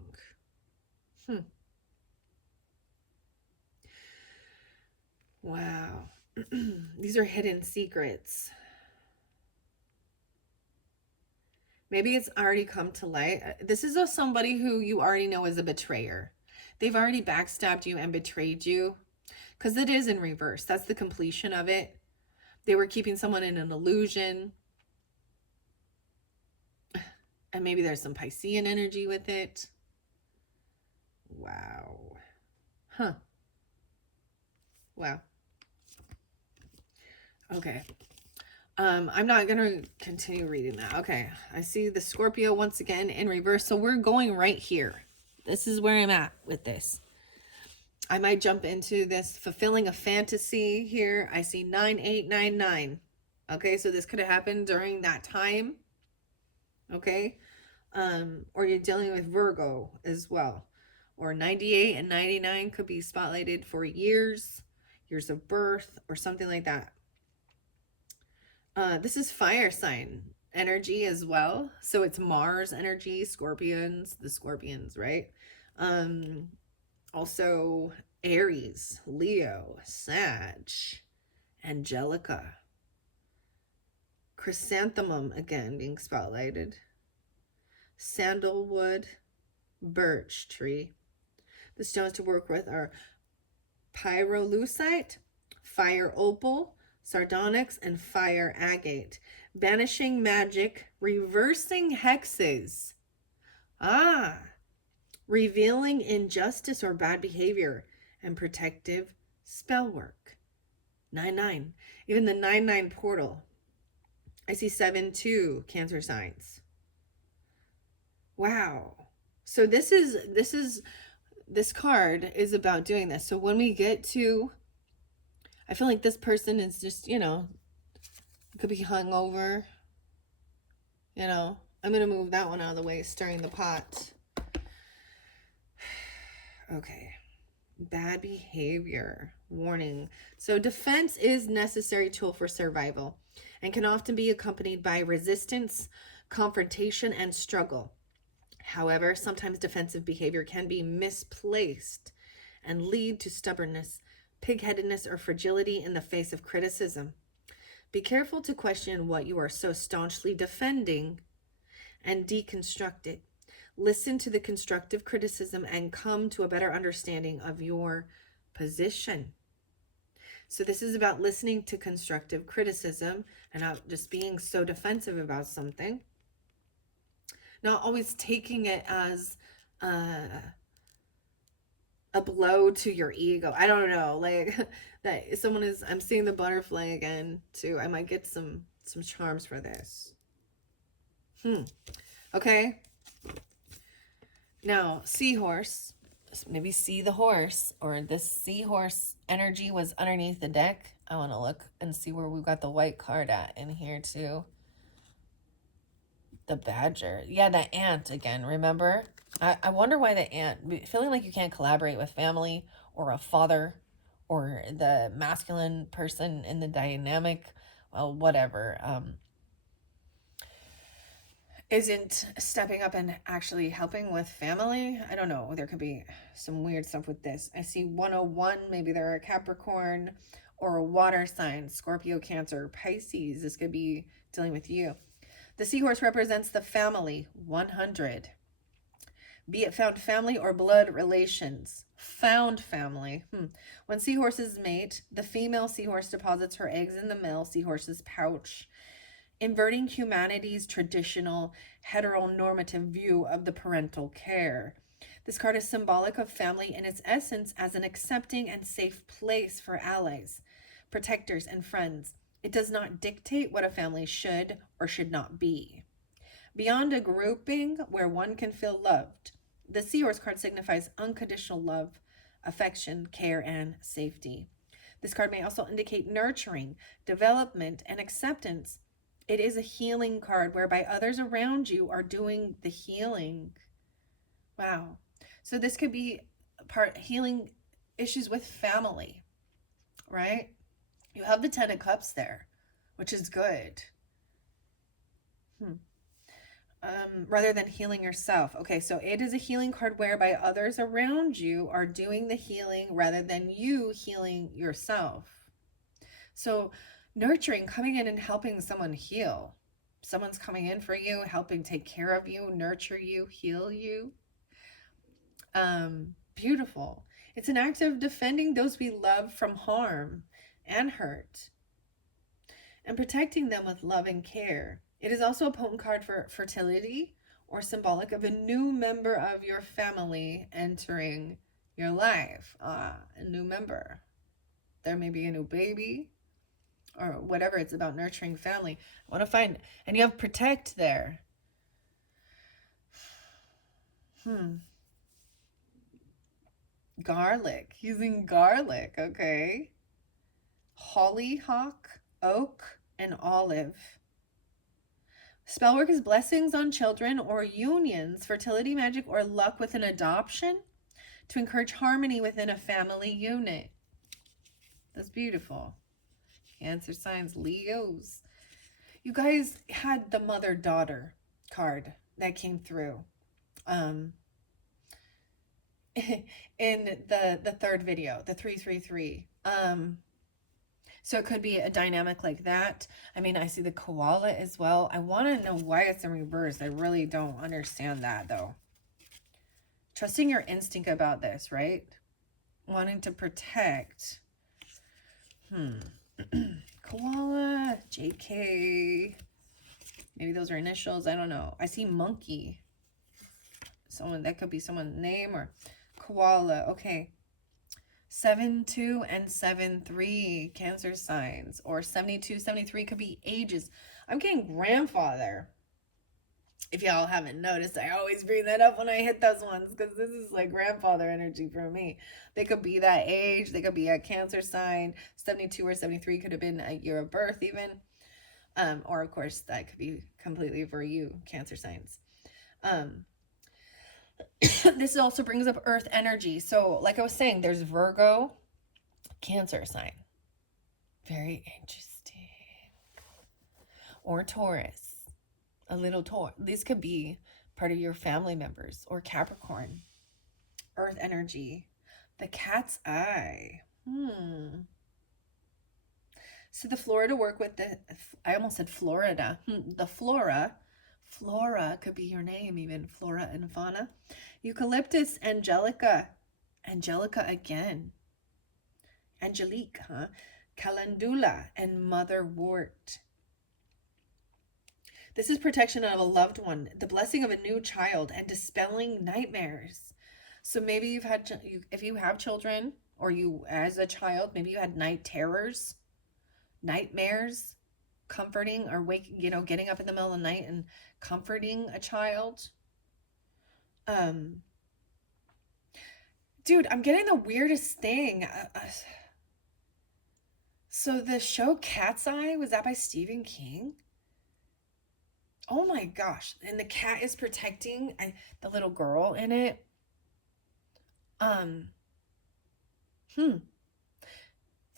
Wow. These are hidden secrets. Maybe it's already come to light. This is of somebody who you already know is a betrayer. They've already backstabbed you and betrayed you. Because it is in reverse. That's the completion of it. They were keeping someone in an illusion. And maybe there's some Piscean energy with it. Wow. Huh. Wow. Okay. I'm not going to continue reading that. Okay. I see the Scorpio once again in reverse. So we're going right here. This is where I'm at with this. I might jump into this fulfilling a fantasy here. I see 9899. Okay. So this could have happened during that time. Okay. Or you're dealing with Virgo as well. Or 98 and 99 could be spotlighted for years of birth, or something like that. This is fire sign energy as well. So it's Mars energy, the scorpions, right? Also Aries, Leo, Sag, Angelica. Chrysanthemum again being spotlighted. Sandalwood, birch tree. The stones to work with are pyrolusite, fire opal, sardonyx, and fire agate. Banishing magic, reversing hexes. Revealing injustice or bad behavior, and protective spell work. 9-9. Even the 9-9 portal. I see 7-2 Cancer signs. Wow. So this card is about doing this. So when we get to, I feel like this person is just, could be hungover. I'm going to move that one out of the way, stirring the pot. Okay. Bad behavior. Warning. So defense is necessary tool for survival and can often be accompanied by resistance, confrontation, and struggle. However, sometimes defensive behavior can be misplaced and lead to stubbornness, pig-headedness, or fragility in the face of criticism. Be careful to question what you are so staunchly defending and deconstruct it. Listen to the constructive criticism and come to a better understanding of your position. So this is about listening to constructive criticism and not just being so defensive about something. Not always taking it as a blow to your ego. I don't know, like that I'm seeing the butterfly again too. I might get some charms for this. Okay. Now, seahorse, maybe see the horse, or this seahorse energy was underneath the deck. I want to look and see where we've got the white card at in here too. The badger. Yeah, the ant again, remember? I wonder why the ant, feeling like you can't collaborate with family or a father or the masculine person in the dynamic, well, whatever, isn't stepping up and actually helping with family. I don't know. There could be some weird stuff with this. I see 101. Maybe they're a Capricorn or a water sign, Scorpio, Cancer, Pisces. This could be dealing with you. The seahorse represents the family, 100. Be it found family or blood relations. Found family. When seahorses mate, the female seahorse deposits her eggs in the male seahorse's pouch, inverting humanity's traditional heteronormative view of the parental care. This card is symbolic of family in its essence as an accepting and safe place for allies, protectors, and friends. It does not dictate what a family should or should not be. Beyond a grouping where one can feel loved, the seahorse card signifies unconditional love, affection, care, and safety. This card may also indicate nurturing, development, and acceptance. It is a healing card whereby others around you are doing the healing. Wow. So this could be healing issues with family, right? You have the 10 of Cups there, which is good. Rather than healing yourself. Okay, so it is a healing card whereby others around you are doing the healing rather than you healing yourself. So nurturing, coming in and helping someone heal. Someone's coming in for you, helping take care of you, nurture you, heal you. Beautiful. It's an act of defending those we love from harm and hurt and protecting them with love and care. It is also a potent card for fertility or symbolic of a new member of your family entering your life. A new member. There may be a new baby or whatever. It's about nurturing family. I want to find, and you have protect there. Garlic. Using garlic, okay. Hollyhock, oak, and olive. Spellwork is blessings on children or unions, fertility magic, or luck with an adoption to encourage harmony within a family unit. That's beautiful. Cancer signs, Leos. You guys had the mother-daughter card that came through in the third video, the 333. So it could be a dynamic like that. I mean, I see the koala as well. I want to know why it's in reverse. I really don't understand that, though. Trusting your instinct about this, right? Wanting to protect. Koala, JK. Maybe those are initials. I don't know. I see monkey. Someone, that could be someone's name, or koala. Okay. 7-2 and 7-3 Cancer signs, or 72, 73 could be ages. I'm getting grandfather. If y'all haven't noticed, I always bring that up when I hit those ones because this is like grandfather energy for me. They could be that age. They could be a Cancer sign. 72 or 73 could have been a year of birth even. Or of course that could be completely for you, Cancer signs. This also brings up earth energy. So like I was saying, there's Virgo, Cancer sign. Very interesting. Or Taurus, a little Taurus. These could be part of your family members, or Capricorn. Earth energy. The cat's eye. So the flora to work with, I almost said Florida. The flora could be your name, even flora and fauna. Eucalyptus, angelica again. Angelique, calendula, and motherwort. This is protection of a loved one, the blessing of a new child, and dispelling nightmares. So maybe you've had, if you have children, or you as a child, maybe you had night terrors, nightmares, comforting, or getting up in the middle of the night and comforting a child. Dude, I'm getting the weirdest thing. So the show Cat's Eye, was that by Stephen King? Oh my gosh. And the cat is protecting the little girl in it. From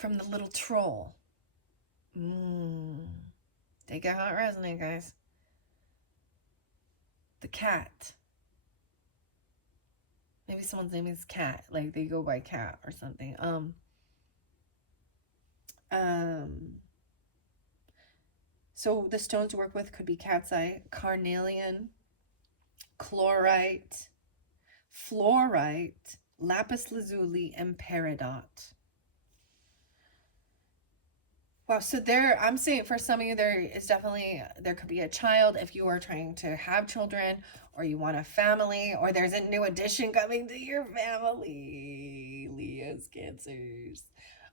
the little troll. Take it how it resonates, guys. The cat. Maybe someone's name is Cat, like they go by Cat or something. So the stones to work with could be cat's eye, carnelian, chlorite, fluorite, lapis lazuli, and peridot. Wow, so I'm saying for some of you, there could be a child if you are trying to have children, or you want a family, or there's a new addition coming to your family, Leos, Cancers.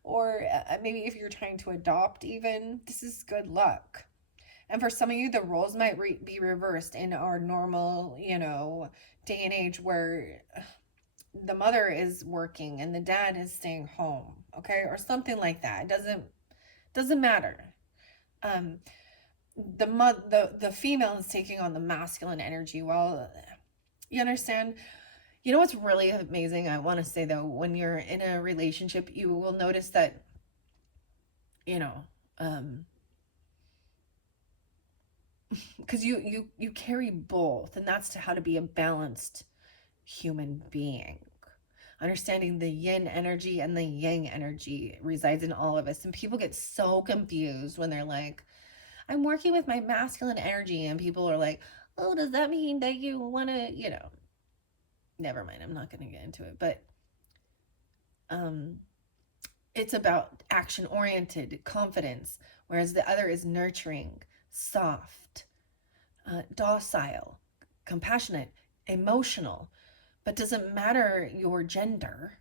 Or maybe if you're trying to adopt even, this is good luck. And for some of you, the roles might be reversed in our normal, day and age where the mother is working and the dad is staying home, okay? Or something like that. It doesn't matter. The female is taking on the masculine energy. Well, you understand? You know what's really amazing? I want to say though, when you're in a relationship, you will notice that, because you carry both, and that's how to be a balanced human being. Understanding the yin energy and the yang energy resides in all of us. And people get so confused when they're like, I'm working with my masculine energy. And people are like, oh, does that mean that you want to, never mind. I'm not going to get into it. But it's about action-oriented confidence, whereas the other is nurturing, soft, docile, compassionate, emotional, but doesn't matter your gender.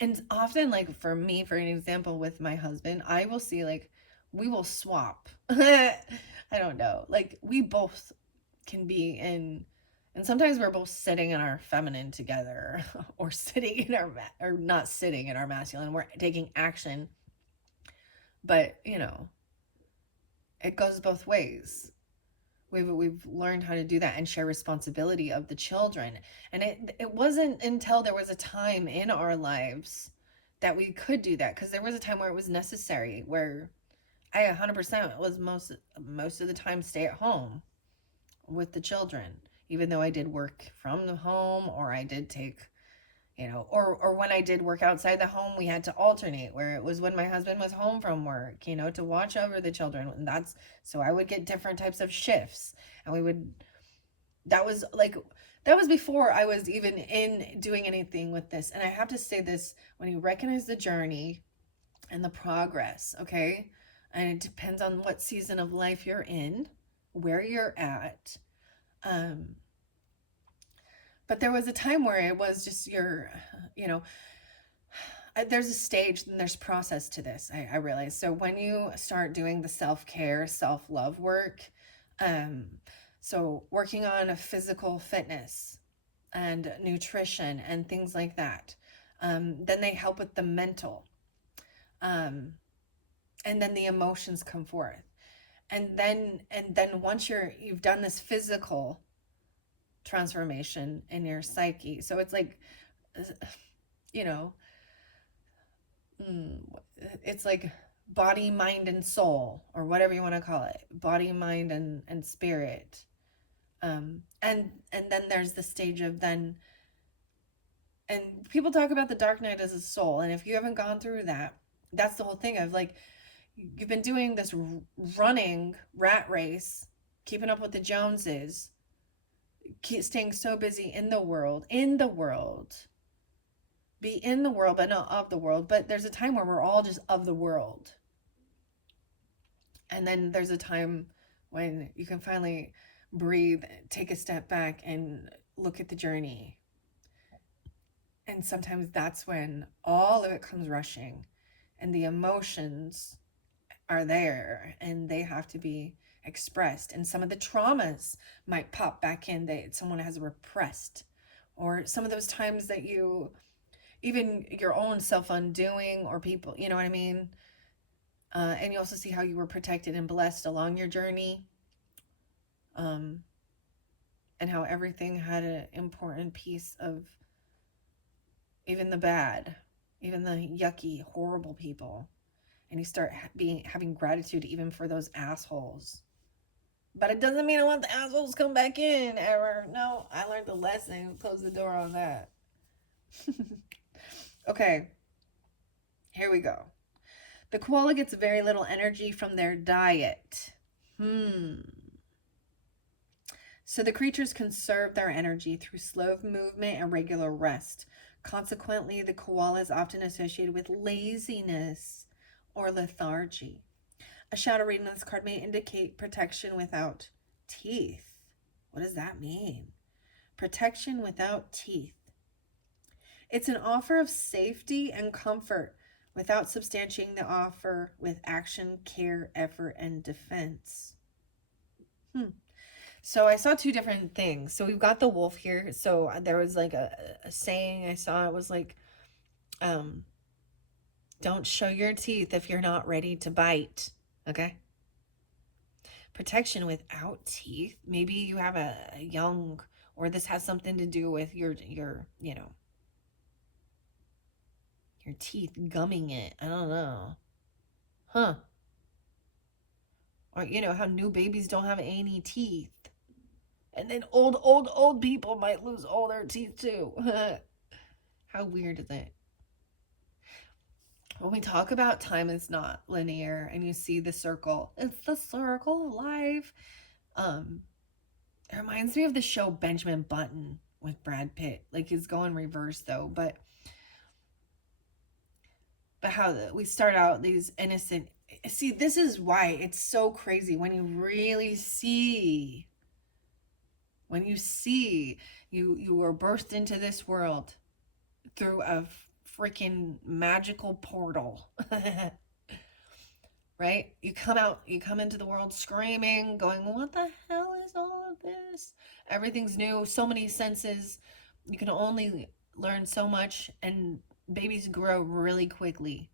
And often, like for me, for an example, with my husband, I will see like we will swap. I don't know. Like we both can be in, and sometimes we're both sitting in our feminine together, or sitting in our, or not sitting in our masculine. We're taking action, but it goes both ways. We've learned how to do that and share responsibility of the children. And it wasn't until there was a time in our lives that we could do that, because there was a time where it was necessary, where I 100% was most of the time stay at home with the children, even though I did work from the home, or I did take, or when I did work outside the home, we had to alternate, where it was when my husband was home from work, to watch over the children. And so I would get different types of shifts, and that was before I was even in doing anything with this. And I have to say this, when you recognize the journey and the progress, okay? And it depends on what season of life you're in, where you're at. But there was a time where it was just there's a stage and there's process to this, I realize. So when you start doing the self-care, self-love work, so working on physical fitness and nutrition and things like that, then they help with the mental. And then the emotions come forth. And then once you've done this physical transformation in your psyche, so it's like, it's like body, mind, and soul, or whatever you want to call it, body, mind, and spirit. And then there's the stage of and people talk about the dark night as a soul. And if you haven't gone through that, that's the whole thing of like, you've been doing this running rat race, keeping up with the Joneses, staying so busy in the world, be in the world, but not of the world. But there's a time where we're all just of the world. And then there's a time when you can finally breathe, take a step back, and look at the journey. And sometimes that's when all of it comes rushing, and the emotions are there, and they have to be expressed. And some of the traumas might pop back in that someone has repressed, or some of those times that even your own self-undoing, or people, you know what I mean? And you also see how you were protected and blessed along your journey, and how everything had an important piece of, even the bad, even the yucky, horrible people. And you start having gratitude even for those assholes. But it doesn't mean I want the assholes come back in ever. No, I learned the lesson. Close the door on that. Okay, here we go. The koala gets very little energy from their diet. So the creatures conserve their energy through slow movement and regular rest. Consequently, the koala is often associated with laziness or lethargy. A shadow reading on this card may indicate protection without teeth. What does that mean? Protection without teeth. It's an offer of safety and comfort without substantiating the offer with action, care, effort, and defense. So I saw two different things. So we've got the wolf here. So there was like a saying I saw. It was like, don't show your teeth if you're not ready to bite. Okay. Protection without teeth. Maybe you have a young, or this has something to do with your teeth gumming it. I don't know. Huh. Or how new babies don't have any teeth. And then old people might lose all their teeth too. How weird is it? When we talk about time is not linear, and you see the circle, it's the circle of life. It reminds me of the show Benjamin Button with Brad Pitt. Like, he's going reverse though, but how we start out these innocent. See, this is why it's so crazy when you really see When you see you were birthed into this world through a freaking magical portal. Right? You come out, you come into the world screaming, going, what the hell is all of this? Everything's new, so many senses. You can only learn so much, and babies grow really quickly.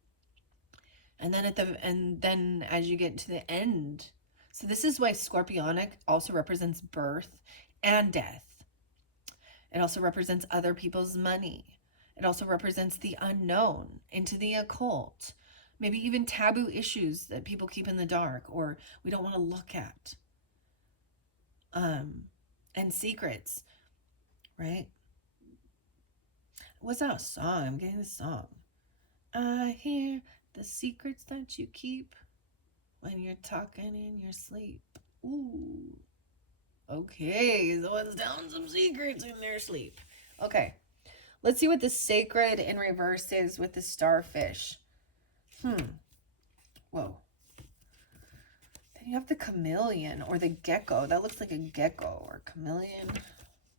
And then as you get to the end, so this is why Scorpionic also represents birth and death. It also represents other people's money. It also represents the unknown, into the occult, maybe even taboo issues that people keep in the dark or we don't want to look at. And secrets, right? What's that song? I'm getting the song. I hear the secrets that you keep when you're talking in your sleep. Ooh. Okay, someone's telling some secrets in their sleep. Okay. Let's see what the sacred in reverse is with the starfish. Whoa. Then you have the chameleon or the gecko. That looks like a gecko or chameleon.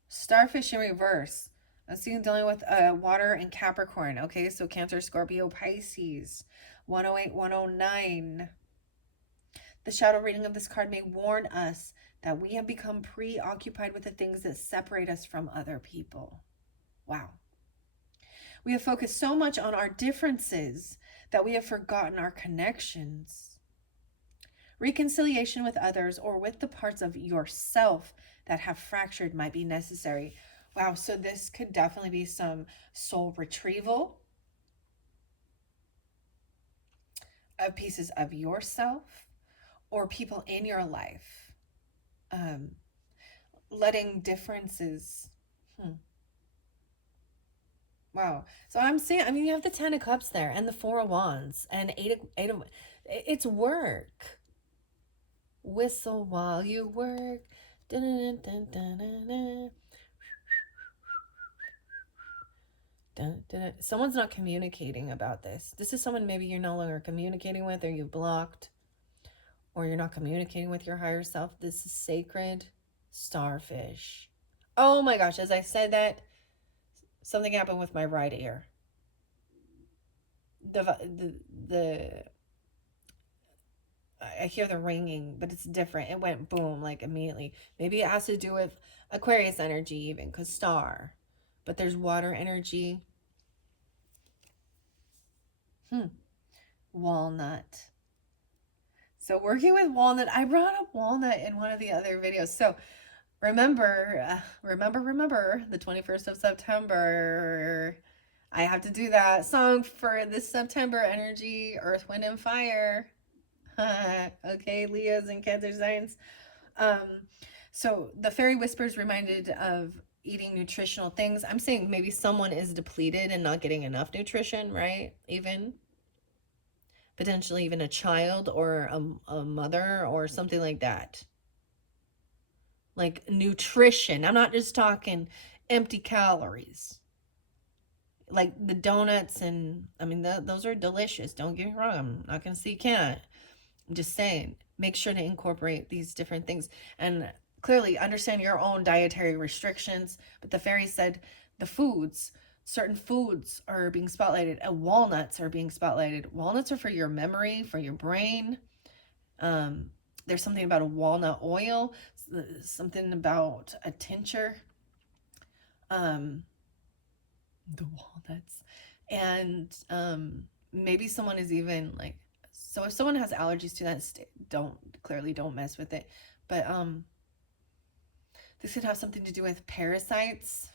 Starfish in reverse. Let's see, dealing with water and Capricorn. Okay, so Cancer, Scorpio, Pisces. 108, 109. The shadow reading of this card may warn us that we have become preoccupied with the things that separate us from other people. Wow. We have focused so much on our differences that we have forgotten our connections. Reconciliation with others or with the parts of yourself that have fractured might be necessary. Wow, so this could definitely be some soul retrieval of pieces of yourself or people in your life. Letting differences... Wow. So I'm saying, I mean, you have the 10 of Cups there and the 4 of Wands and 8 of, it's work. Whistle while you work. Dun, dun, dun, dun, dun. Dun, dun, dun. Someone's not communicating about this. This is someone maybe you're no longer communicating with, or you've blocked, or you're not communicating with your higher self. This is sacred starfish. Oh my gosh, as I said that, something happened with my right ear. I hear the ringing, but it's different. It went boom, like immediately. Maybe it has to do with Aquarius energy even, because star. But there's water energy. Walnut. So working with walnut, I brought up walnut in one of the other videos. So remember, the 21st of September. I have to do that song for this September energy, Earth, Wind, and Fire. Okay, Leos and Cancer signs. So the fairy whispers reminded of eating nutritional things. I'm saying maybe someone is depleted and not getting enough nutrition, right? Even potentially even a child or a mother or something like that. Like nutrition. I'm not just talking empty calories. Like the donuts and, I mean, those are delicious. Don't get me wrong. I'm not going to say you can't. I'm just saying, make sure to incorporate these different things. And clearly understand your own dietary restrictions. But the fairy said the foods, certain foods are being spotlighted, and walnuts are being spotlighted. Walnuts are for your memory, for your brain. There's something about a walnut oil, something about a tincture. The walnuts. And maybe someone is even like, so if someone has allergies to that, don't mess with it. But this could have something to do with parasites.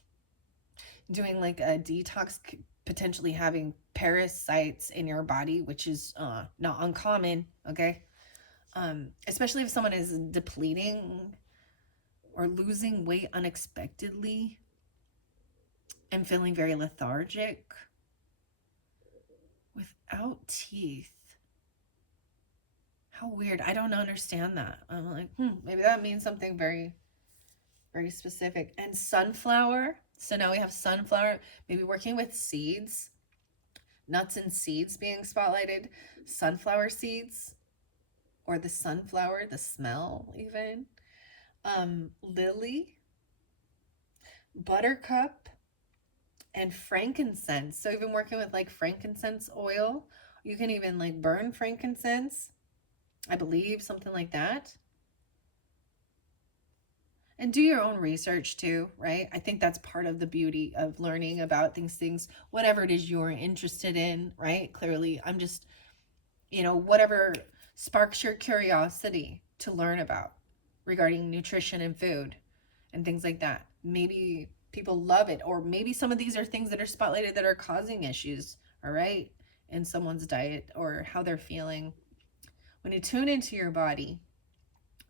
Doing like a detox, potentially having parasites in your body, which is not uncommon, okay? Especially if someone is depleting or losing weight unexpectedly and feeling very lethargic without teeth. How weird. I don't understand that. I'm like, maybe that means something very, very specific. And sunflower. So now we have sunflower, maybe working with seeds, nuts and seeds being spotlighted, sunflower seeds, or the sunflower, the smell even. Lily. buttercup, and frankincense. So even working with like frankincense oil, you can even like burn frankincense, I believe, something like that. And do your own research too, right? I think that's part of the beauty of learning about these things, whatever it is you're interested in, right? Clearly, I'm just, whatever sparks your curiosity to learn about regarding nutrition and food and things like that. Maybe people love it, or maybe some of these are things that are spotlighted that are causing issues, all right, in someone's diet or how they're feeling. When you tune into your body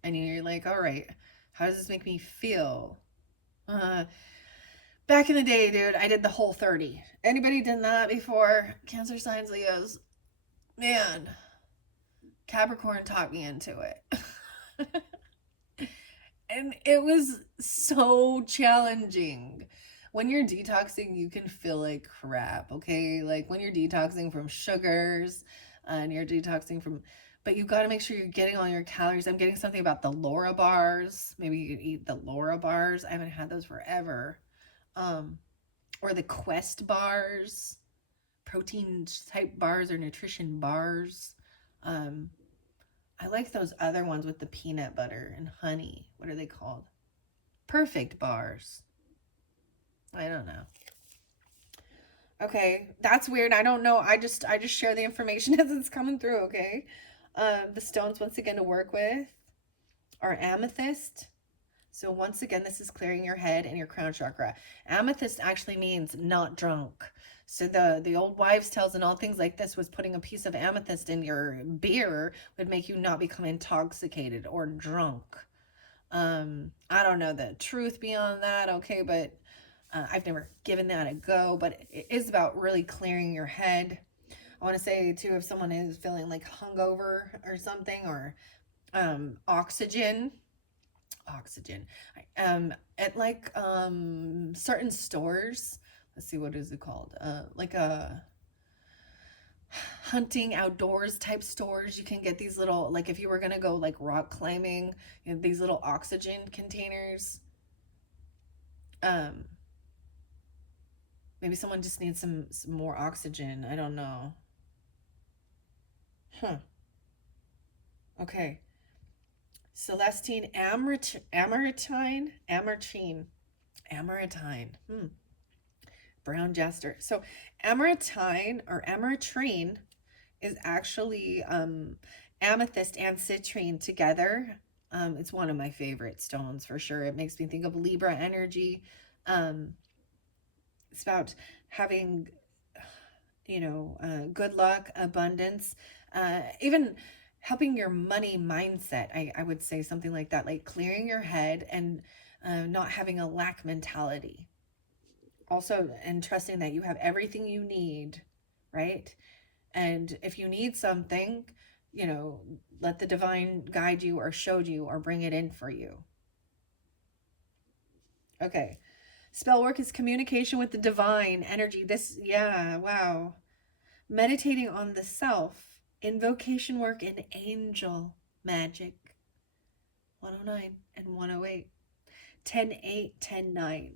and you're like, all right, how does this make me feel? Back in the day, dude, I did the Whole30. Anybody done that before? Cancer signs, Leos. Man, Capricorn taught me into it. And it was so challenging. When you're detoxing, you can feel like crap, okay? Like when you're detoxing from sugars and you're detoxing from, but you got to make sure you're getting all your calories. I'm getting something about the Laura bars. Maybe you could eat the Laura bars. I haven't had those forever. Or the Quest bars, protein type bars or nutrition bars. I like those other ones with the peanut butter and honey. What are they called? Perfect bars. I don't know. Okay, that's weird. I don't know. I just share the information as it's coming through, okay? The stones once again to work with are amethyst. So once again, this is clearing your head and your crown chakra. Amethyst actually means not drunk. So the old wives' tales and all things like this was putting a piece of amethyst in your beer would make you not become intoxicated or drunk. I don't know the truth beyond that, okay, but I've never given that a go, but it is about really clearing your head. I want to say too, if someone is feeling like hungover or something, or oxygen at like certain stores, let's see, what is it called, like a hunting outdoors type stores, you can get these little, like if you were gonna go like rock climbing, these little oxygen containers. Maybe someone just needs some more oxygen, I don't know. Okay, Celestine Amaretine. Brown jester. So amaretine or ameretrine is actually amethyst and citrine together. It's one of my favorite stones for sure. It makes me think of Libra energy. It's about having, good luck, abundance, even helping your money mindset. I would say something like that, like clearing your head and not having a lack mentality. Also, and trusting that you have everything you need, right? And if you need something, let the divine guide you or show you or bring it in for you. Okay. Spell work is communication with the divine energy. Yeah, wow. Meditating on the self. Invocation work and angel magic. 109 and 108. 10-8, 10-9.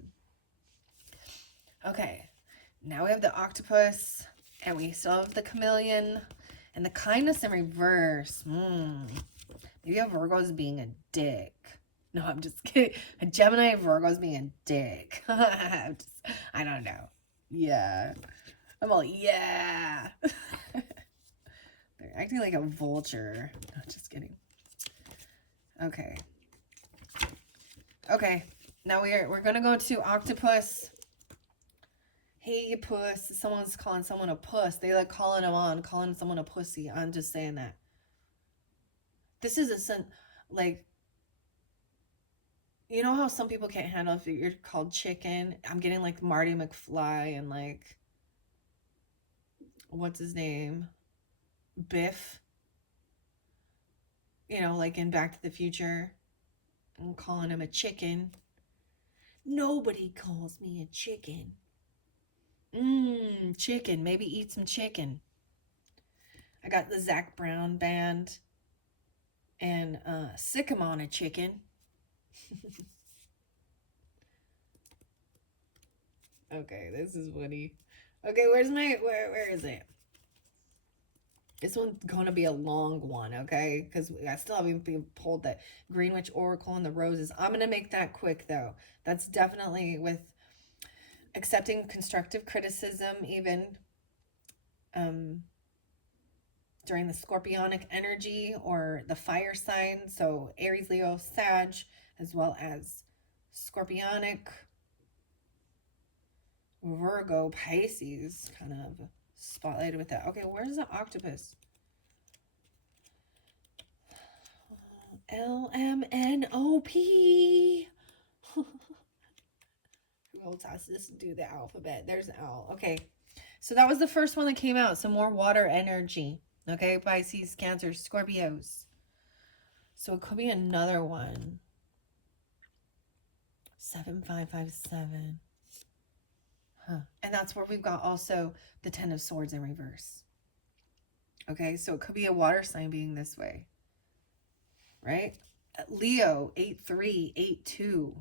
Okay. Now we have the octopus. And we still have the chameleon. And the kindness in reverse. Maybe a Virgo is being a dick. No, I'm just kidding. A Gemini Virgo is being a dick. I don't know. Yeah. I'm all, yeah. They're acting like a vulture. No, just kidding. Okay. Okay. Now we're going to go to octopus. Hey, you puss. Someone's calling someone a puss. They like calling someone a pussy. I'm just saying that. This is like, you know how some people can't handle if you're called chicken? I'm getting like Marty McFly and like, what's his name? Biff. Like in Back to the Future. I'm calling him a chicken. Nobody calls me a chicken. Chicken. Maybe eat some chicken. I got the Zac Brown band and sick 'em on a chicken. Okay, this is funny. Okay, where is it? This one's gonna be a long one, okay? Because I still haven't been pulled that Greenwich Oracle and the Roses. I'm gonna make that quick though. That's definitely with accepting constructive criticism, even um, during the scorpionic energy or the fire sign. So Aries, Leo, Sag, as well as scorpionic, Virgo, Pisces, kind of spotlighted with that. Okay, where's the octopus? LMNOP. Who else has this do the alphabet? There's L. Okay, so that was the first one that came out. Some more water energy. Okay, Pisces, Cancer, Scorpios. So it could be another one. 7557. Huh. And that's where we've got also the Ten of Swords in reverse. Okay, so it could be a water sign being this way. Right? Leo, 8382.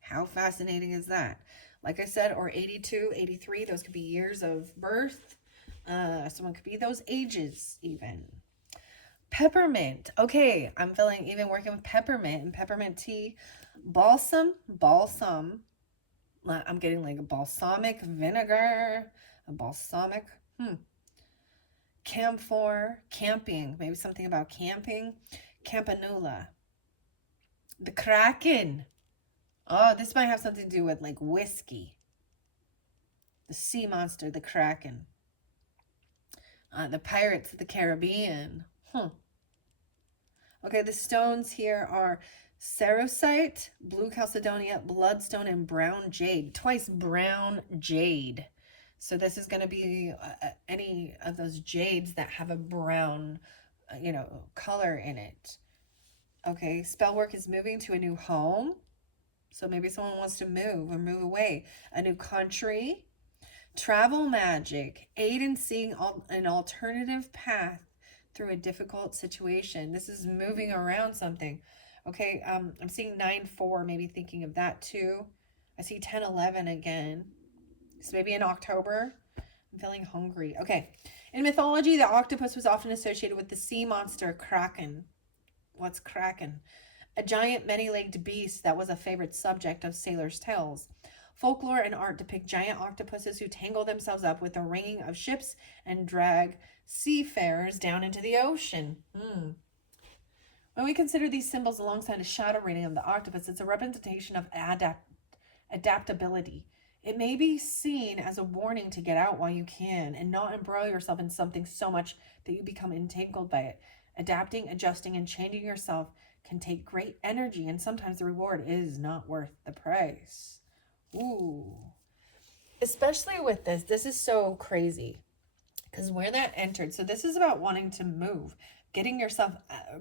How fascinating is that? Like I said, or 82, 83, those could be years of birth. Someone could be those ages even. Peppermint. Okay, I'm feeling even working with peppermint and peppermint tea. Balsam. I'm getting like a balsamic vinegar, a balsamic, camphor, camping, maybe something about camping. Campanula. The Kraken. Oh, this might have something to do with like whiskey. The sea monster, the Kraken. The Pirates of the Caribbean. Okay, the stones here are cerussite, blue chalcedonia, bloodstone, and brown jade. Twice brown jade. So this is going to be any of those jades that have a brown, color in it. Okay, spell work is moving to a new home. So maybe someone wants to move or move away. A new country. Travel magic. Aid in seeing an alternative path through a difficult situation. This is moving around something. Okay, I'm seeing 9-4, maybe thinking of that too. I see 10-11 again. So maybe in October. I'm feeling hungry. Okay, in mythology, the octopus was often associated with the sea monster Kraken. What's Kraken? A giant many-legged beast that was a favorite subject of sailors' tales. Folklore and art depict giant octopuses who tangle themselves up with the ringing of ships and drag seafarers down into the ocean. When we consider these symbols alongside a shadow reading of the octopus, it's a representation of adaptability. It may be seen as a warning to get out while you can and not embroil yourself in something so much that you become entangled by it. Adapting, adjusting, and changing yourself can take great energy, and sometimes the reward is not worth the price. Ooh. Especially with this is so crazy because where that entered. So this is about wanting to move, getting yourself,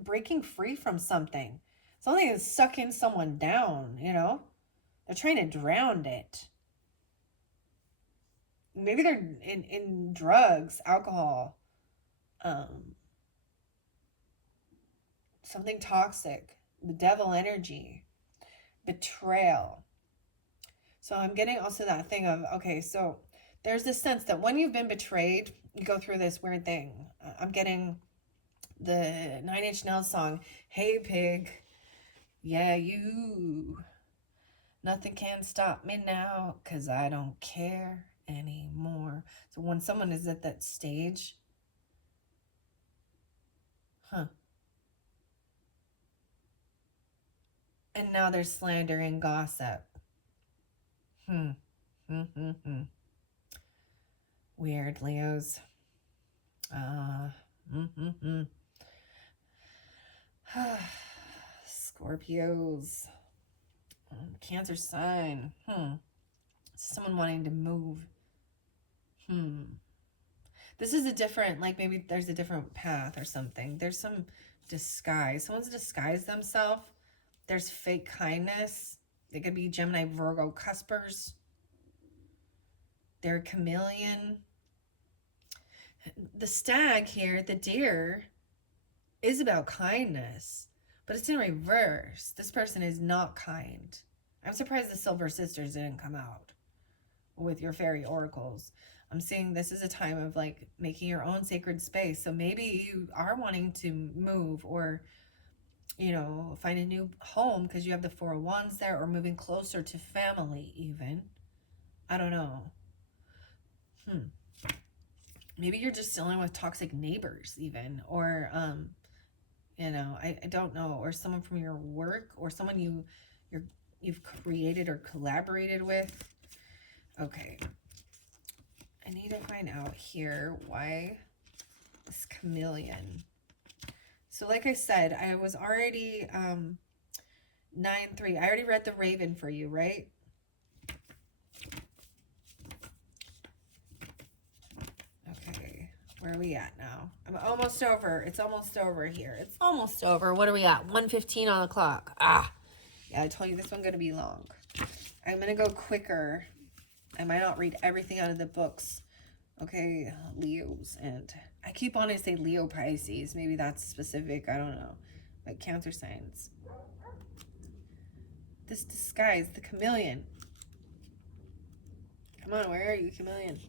breaking free from something. Something that's sucking someone down, They're trying to drown it. Maybe they're in drugs, alcohol, something toxic, the devil energy, betrayal. So I'm getting also that thing of, okay, so there's this sense that when you've been betrayed, you go through this weird thing. I'm getting the 9 Inch Nails song, Hey Pig, yeah, you. Nothing can stop me now because I don't care anymore. So when someone is at that stage, and now there's slander and gossip. Weird, Leos. Scorpios. Cancer sign. Someone wanting to move. This is a different, like maybe there's a different path or something. There's some disguise. Someone's disguised themselves. There's fake kindness. They could be Gemini, Virgo, cuspers. They're a chameleon. The stag here, the deer, is about kindness, but it's in reverse. This person is not kind. I'm surprised the Silver Sisters didn't come out. with your fairy oracles. I'm seeing this is a time of like making your own sacred space. So maybe you are wanting to move or, you know, find a new home because you have the Four of Wands there, or moving closer to family even. I don't know. Maybe you're just dealing with toxic neighbors even, or, you know, I don't know, or someone from your work, or someone you've created or collaborated with. Okay. I need to find out here why this chameleon. So like I said, I was already 9-3. I already read the Raven for you, right? Okay, where are we at now? I'm almost over. It's almost over here. It's almost over. What are we at? 1:15 on the clock. Ah, yeah, I told you this one's going to be long. I'm going to go quicker. I might not read everything out of the books. Okay, Leos, and I keep wanting to say Leo Pisces. Maybe that's specific. I don't know. Like Cancer signs. This disguise, the chameleon. Come on, where are you, chameleon?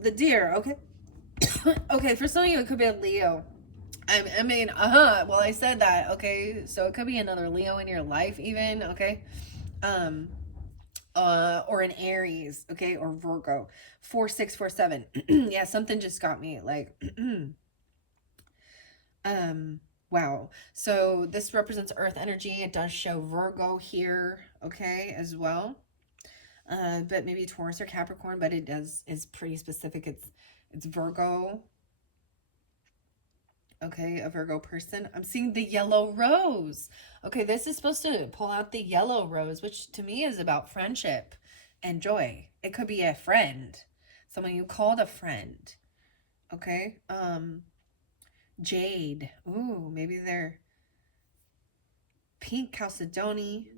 The deer, okay. Okay, for some of you, it could be a Leo. I mean, well, I said that, okay? So it could be another Leo in your life even, okay? Or an Aries, okay? Or Virgo. 4647. Yeah, something just got me, like, wow. So this represents Earth energy. It does show Virgo here, okay, as well. But maybe Taurus or Capricorn, but it is pretty specific. It's Virgo. Okay, a Virgo person. I'm seeing the yellow rose. Okay, this is supposed to pull out the yellow rose, which to me is about friendship and joy. It could be a friend, someone you called a friend. Okay, jade. Ooh, maybe they're pink chalcedony,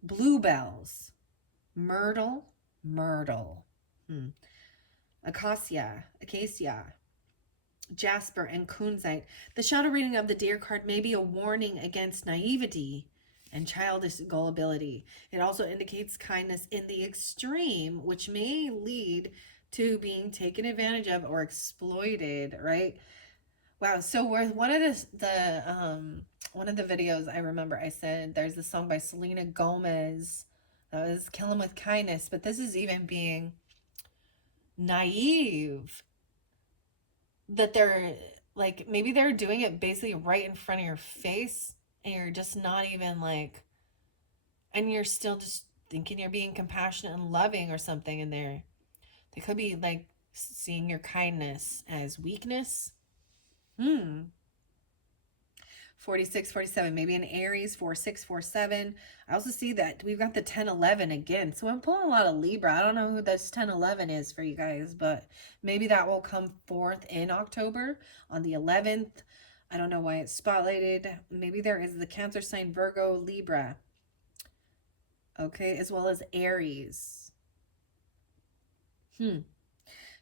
bluebells, myrtle, acacia, jasper, and kunzite. The shadow reading of the deer card may be a warning against naivety and childish gullibility. It also indicates kindness in the extreme, which may lead to being taken advantage of or exploited, right? Wow. So with one of one of the videos, I remember I said there's a song by Selena Gomez that was Kill 'Em With Kindness, but this is even being naive, that they're like, maybe they're doing it basically right in front of your face and you're just not even like, and you're still just thinking you're being compassionate and loving or something, and they could be like seeing your kindness as weakness. 4647, maybe an Aries. 4647. I also see that we've got the 1011 again, so I'm pulling a lot of Libra. I don't know who this 1011 is for you guys, but maybe that will come forth in October on the 11th. I don't know why it's spotlighted. Maybe there is the Cancer sign, Virgo, Libra, okay, as well as Aries.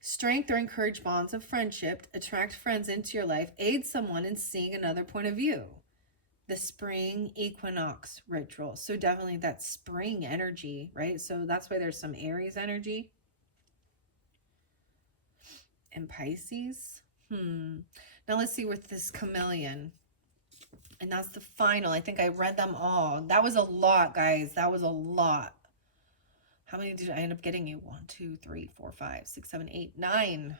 Strength or encourage bonds of friendship, attract friends into your life, aid someone in seeing another point of view. The spring equinox ritual. So definitely that spring energy, right? So that's why there's some Aries energy. And Pisces. Now let's see with this chameleon. And that's the final. I think I read them all. That was a lot, guys. That was a lot. How many did I end up getting you? 1, 2, 3, 4, 5, 6, 7, 8, 9.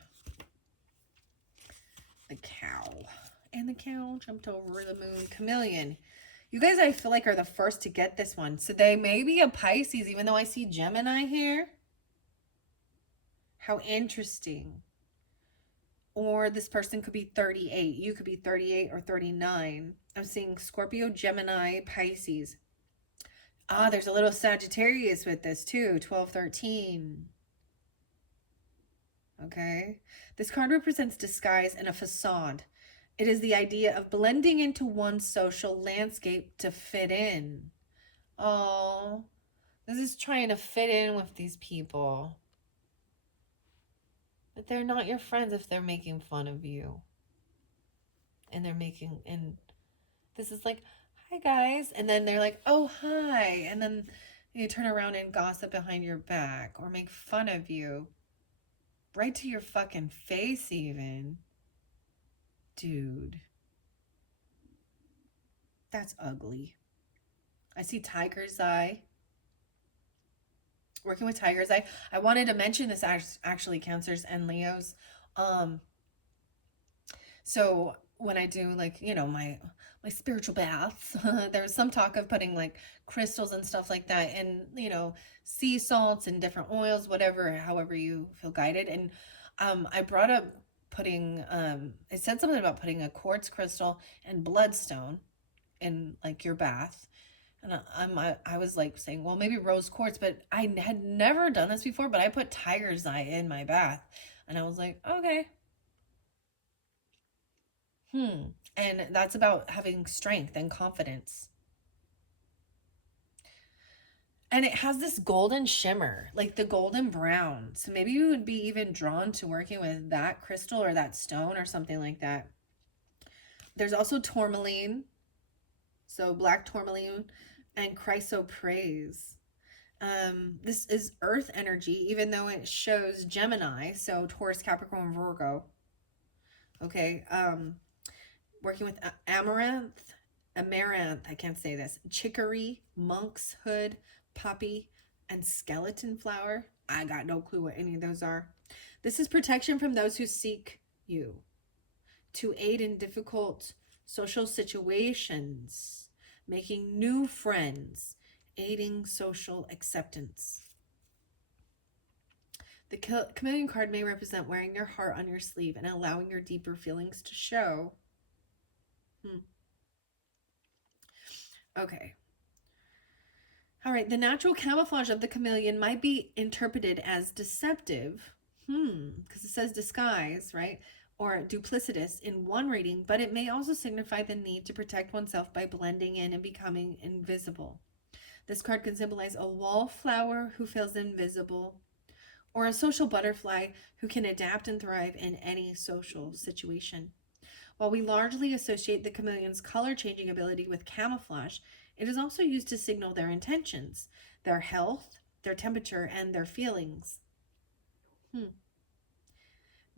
The cow. And the cow jumped over the moon. Chameleon. You guys, I feel like, are the first to get this one. So they may be a Pisces, even though I see Gemini here. How interesting. Or this person could be 38. You could be 38 or 39. I'm seeing Scorpio, Gemini, Pisces. Ah, there's a little Sagittarius with this too. 12, 13. Okay. This card represents disguise and a facade. It is the idea of blending into one's social landscape to fit in. Oh, this is trying to fit in with these people. But they're not your friends if they're making fun of you. And this is like, hi guys. And then they're like, oh, hi. And then They turn around and gossip behind your back or make fun of you. Right to your fucking face, even. Dude. That's ugly. I see tiger's eye. Working with tiger's eye. I wanted to mention this actually, Cancers and Leos. Um, so when I do like, you know, my spiritual baths, there's some talk of putting like crystals and stuff like that and, you know, sea salts and different oils, whatever, however you feel guided. And I brought up putting it said something about putting a quartz crystal and bloodstone in like your bath. And I was like saying, well, maybe rose quartz, but I had never done this before, but I put tiger's eye in my bath. And I was like, okay. And that's about having strength and confidence. And it has this golden shimmer, like the golden brown. So maybe you would be even drawn to working with that crystal or that stone or something like that. There's also tourmaline. So black tourmaline and chrysoprase. This is earth energy, even though it shows Gemini, so Taurus, Capricorn, Virgo. Okay. Working with amaranth, I can't say this, chicory, monk's hood, poppy, and skeleton flower. I got no clue what any of those are. This is protection from those who seek you, to aid in difficult social situations, making new friends, aiding social acceptance. The chameleon card may represent wearing your heart on your sleeve and allowing your deeper feelings to show. Okay. All right. The natural camouflage of the chameleon might be interpreted as deceptive. Because it says disguise, right? Or duplicitous in one reading, but it may also signify the need to protect oneself by blending in and becoming invisible. This card can symbolize a wallflower who feels invisible, or a social butterfly who can adapt and thrive in any social situation. While we largely associate the chameleon's color-changing ability with camouflage, it is also used to signal their intentions, their health, their temperature, and their feelings.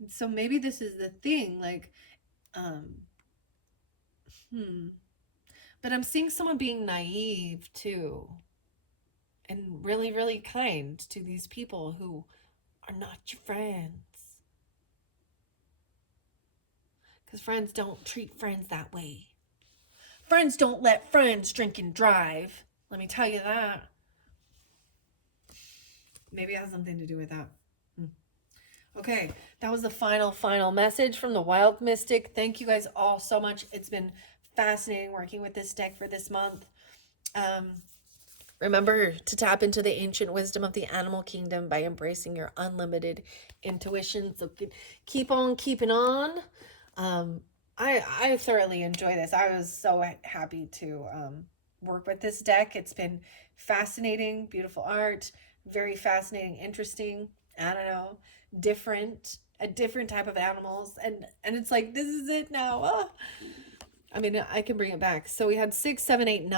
So maybe this is the thing, like, but I'm seeing someone being naive too, and really, really kind to these people who are not your friends. Because friends don't treat friends that way. Friends don't let friends drink and drive. Let me tell you that. Maybe it has something to do with that. Okay, that was the final message from the Wild Mystic. Thank you guys all so much. It's been fascinating working with this deck for this month. Remember to tap into the ancient wisdom of the animal kingdom by embracing your unlimited intuition. So keep on keeping on. I thoroughly enjoy this. I was so happy to work with this deck. It's been fascinating, beautiful art, very fascinating, interesting. I don't know, a different type of animals, and it's like, this is it now. Oh. I mean, I can bring it back. So we had 6, 7, 8,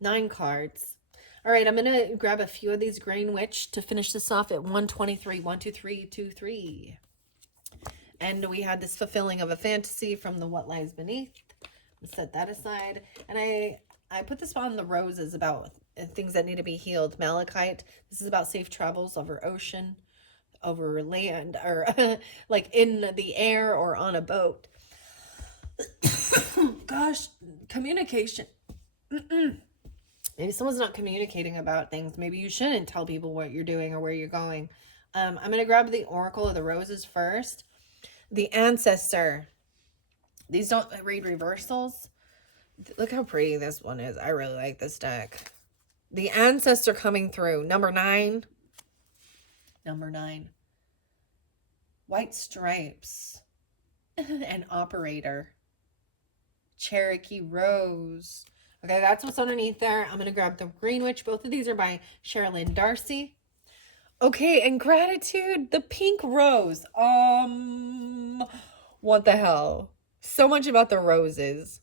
9 cards. All right, I'm gonna grab a few of these Grain Witch to finish this off at 123. 1, 2, 3, 2, 3. And we had this fulfilling of a fantasy from the What Lies Beneath. I'll set that aside. And I put this on the roses about things that need to be healed. Malachite. This is about safe travels over ocean, over land, or like in the air or on a boat. Gosh, communication. Maybe someone's not communicating about things. Maybe you shouldn't tell people what you're doing or where you're going. I'm going to grab the Oracle of the Roses first. The Ancestor. These don't read reversals. Look how pretty this one is. I really like this deck. The Ancestor coming through. Number 9. Number 9. White stripes. An operator. Cherokee Rose. Okay, that's what's underneath there. I'm going to grab the Green Witch. Both of these are by Sherilyn Darcy. Okay, and Gratitude, the Pink Rose. What the hell? So much about the roses.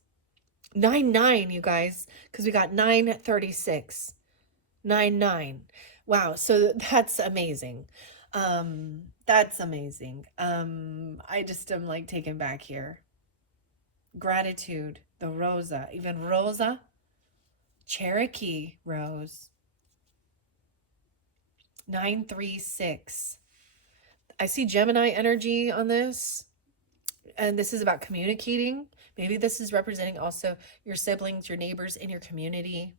9-9, you guys, because we got 936. 9-9. Wow, so that's amazing. That's amazing. I just am like taken back here. Gratitude, the Rosa, even Rosa, Cherokee Rose, 936. I see Gemini energy on this, and this is about communicating. Maybe this is representing also your siblings, your neighbors in your community,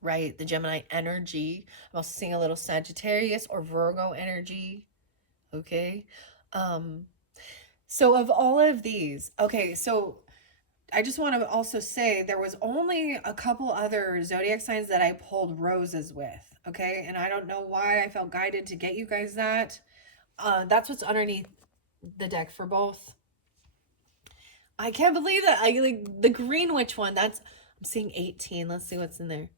right? The Gemini energy. I'm also seeing a little Sagittarius or Virgo energy. Okay. Um, so of all of these, okay, so I just want to also say there was only a couple other zodiac signs that I pulled roses with. Okay. And I don't know why I felt guided to get you guys that. That's what's underneath the deck for both. I can't believe that. I like the green witch one. I'm seeing 18. Let's see what's in there.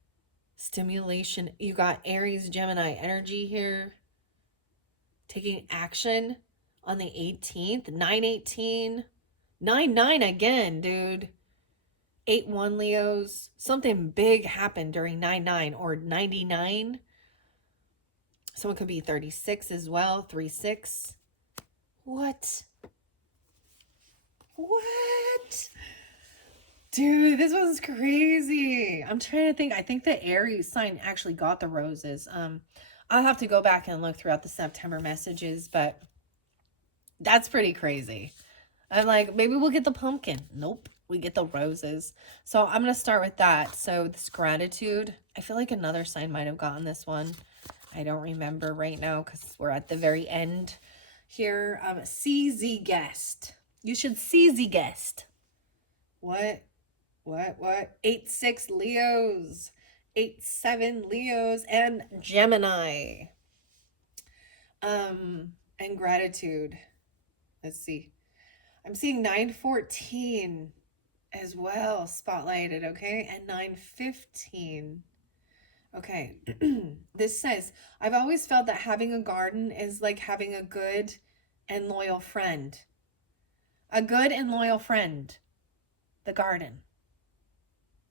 Stimulation. You got Aries, Gemini energy here. Taking action on the 18th. 9-18. 9-9 again, dude. 8-1 Leos. Something big happened during 9-9 or 99. Someone could be 36 as well. 3-6. What? What? Dude, this was crazy. I'm trying to think. I think the Aries sign actually got the roses. I'll have to go back and look throughout the September messages, but that's pretty crazy. I'm like, maybe we'll get the pumpkin. Nope, we get the roses. So I'm going to start with that. So this gratitude, I feel like another sign might have gotten this one. I don't remember right now because we're at the very end here. CZ guest. You should CZ guest. What? 8-6 Leos. 8-7 Leos and Gemini. And gratitude. Let's see. I'm seeing 9-14 as well spotlighted, okay? And 9-15. Okay. This says, I've always felt that having a garden is like having a good and loyal friend. A good and loyal friend. The garden.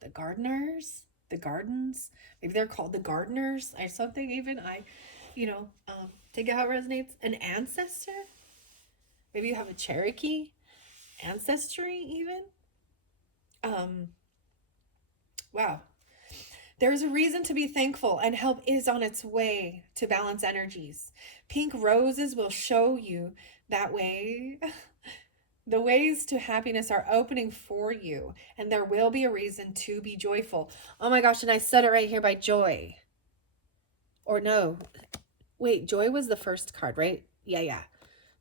The gardeners? The gardens? Maybe they're called the gardeners or something even. Take it how it resonates. An ancestor? Maybe you have a Cherokee ancestry even. Wow. There's a reason to be thankful, and help is on its way to balance energies. Pink roses will show you that way. The ways to happiness are opening for you, and there will be a reason to be joyful. Oh my gosh, and I said it right here by Joy. Or no. Wait, Joy was the first card, right? Yeah.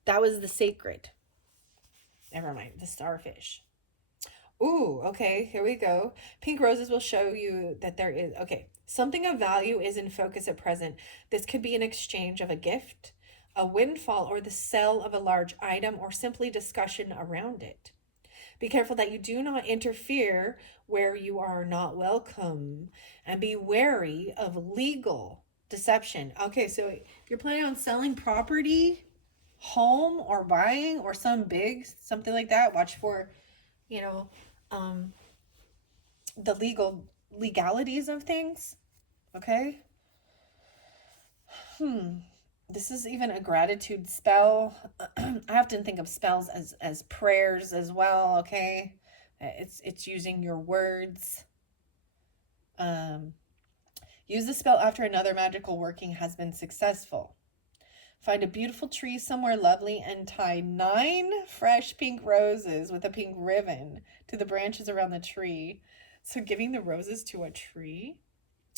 That was the sacred. Never mind, the starfish. Ooh, okay, here we go. Pink roses will show you that there is, okay, something of value is in focus at present. This could be an exchange of a gift, a windfall, or the sale of a large item, or simply discussion around it. Be careful that you do not interfere where you are not welcome, and be wary of legal deception. Okay, so if you're planning on selling property, home, or buying, or something like that, watch for, you know, the legalities of things. Okay. This is even a gratitude spell. I often think of spells as prayers as well. Okay. It's using your words. Use the spell after another magical working has been successful. Find a beautiful tree somewhere lovely and tie 9 fresh pink roses with a pink ribbon to the branches around the tree. So giving the roses to a tree.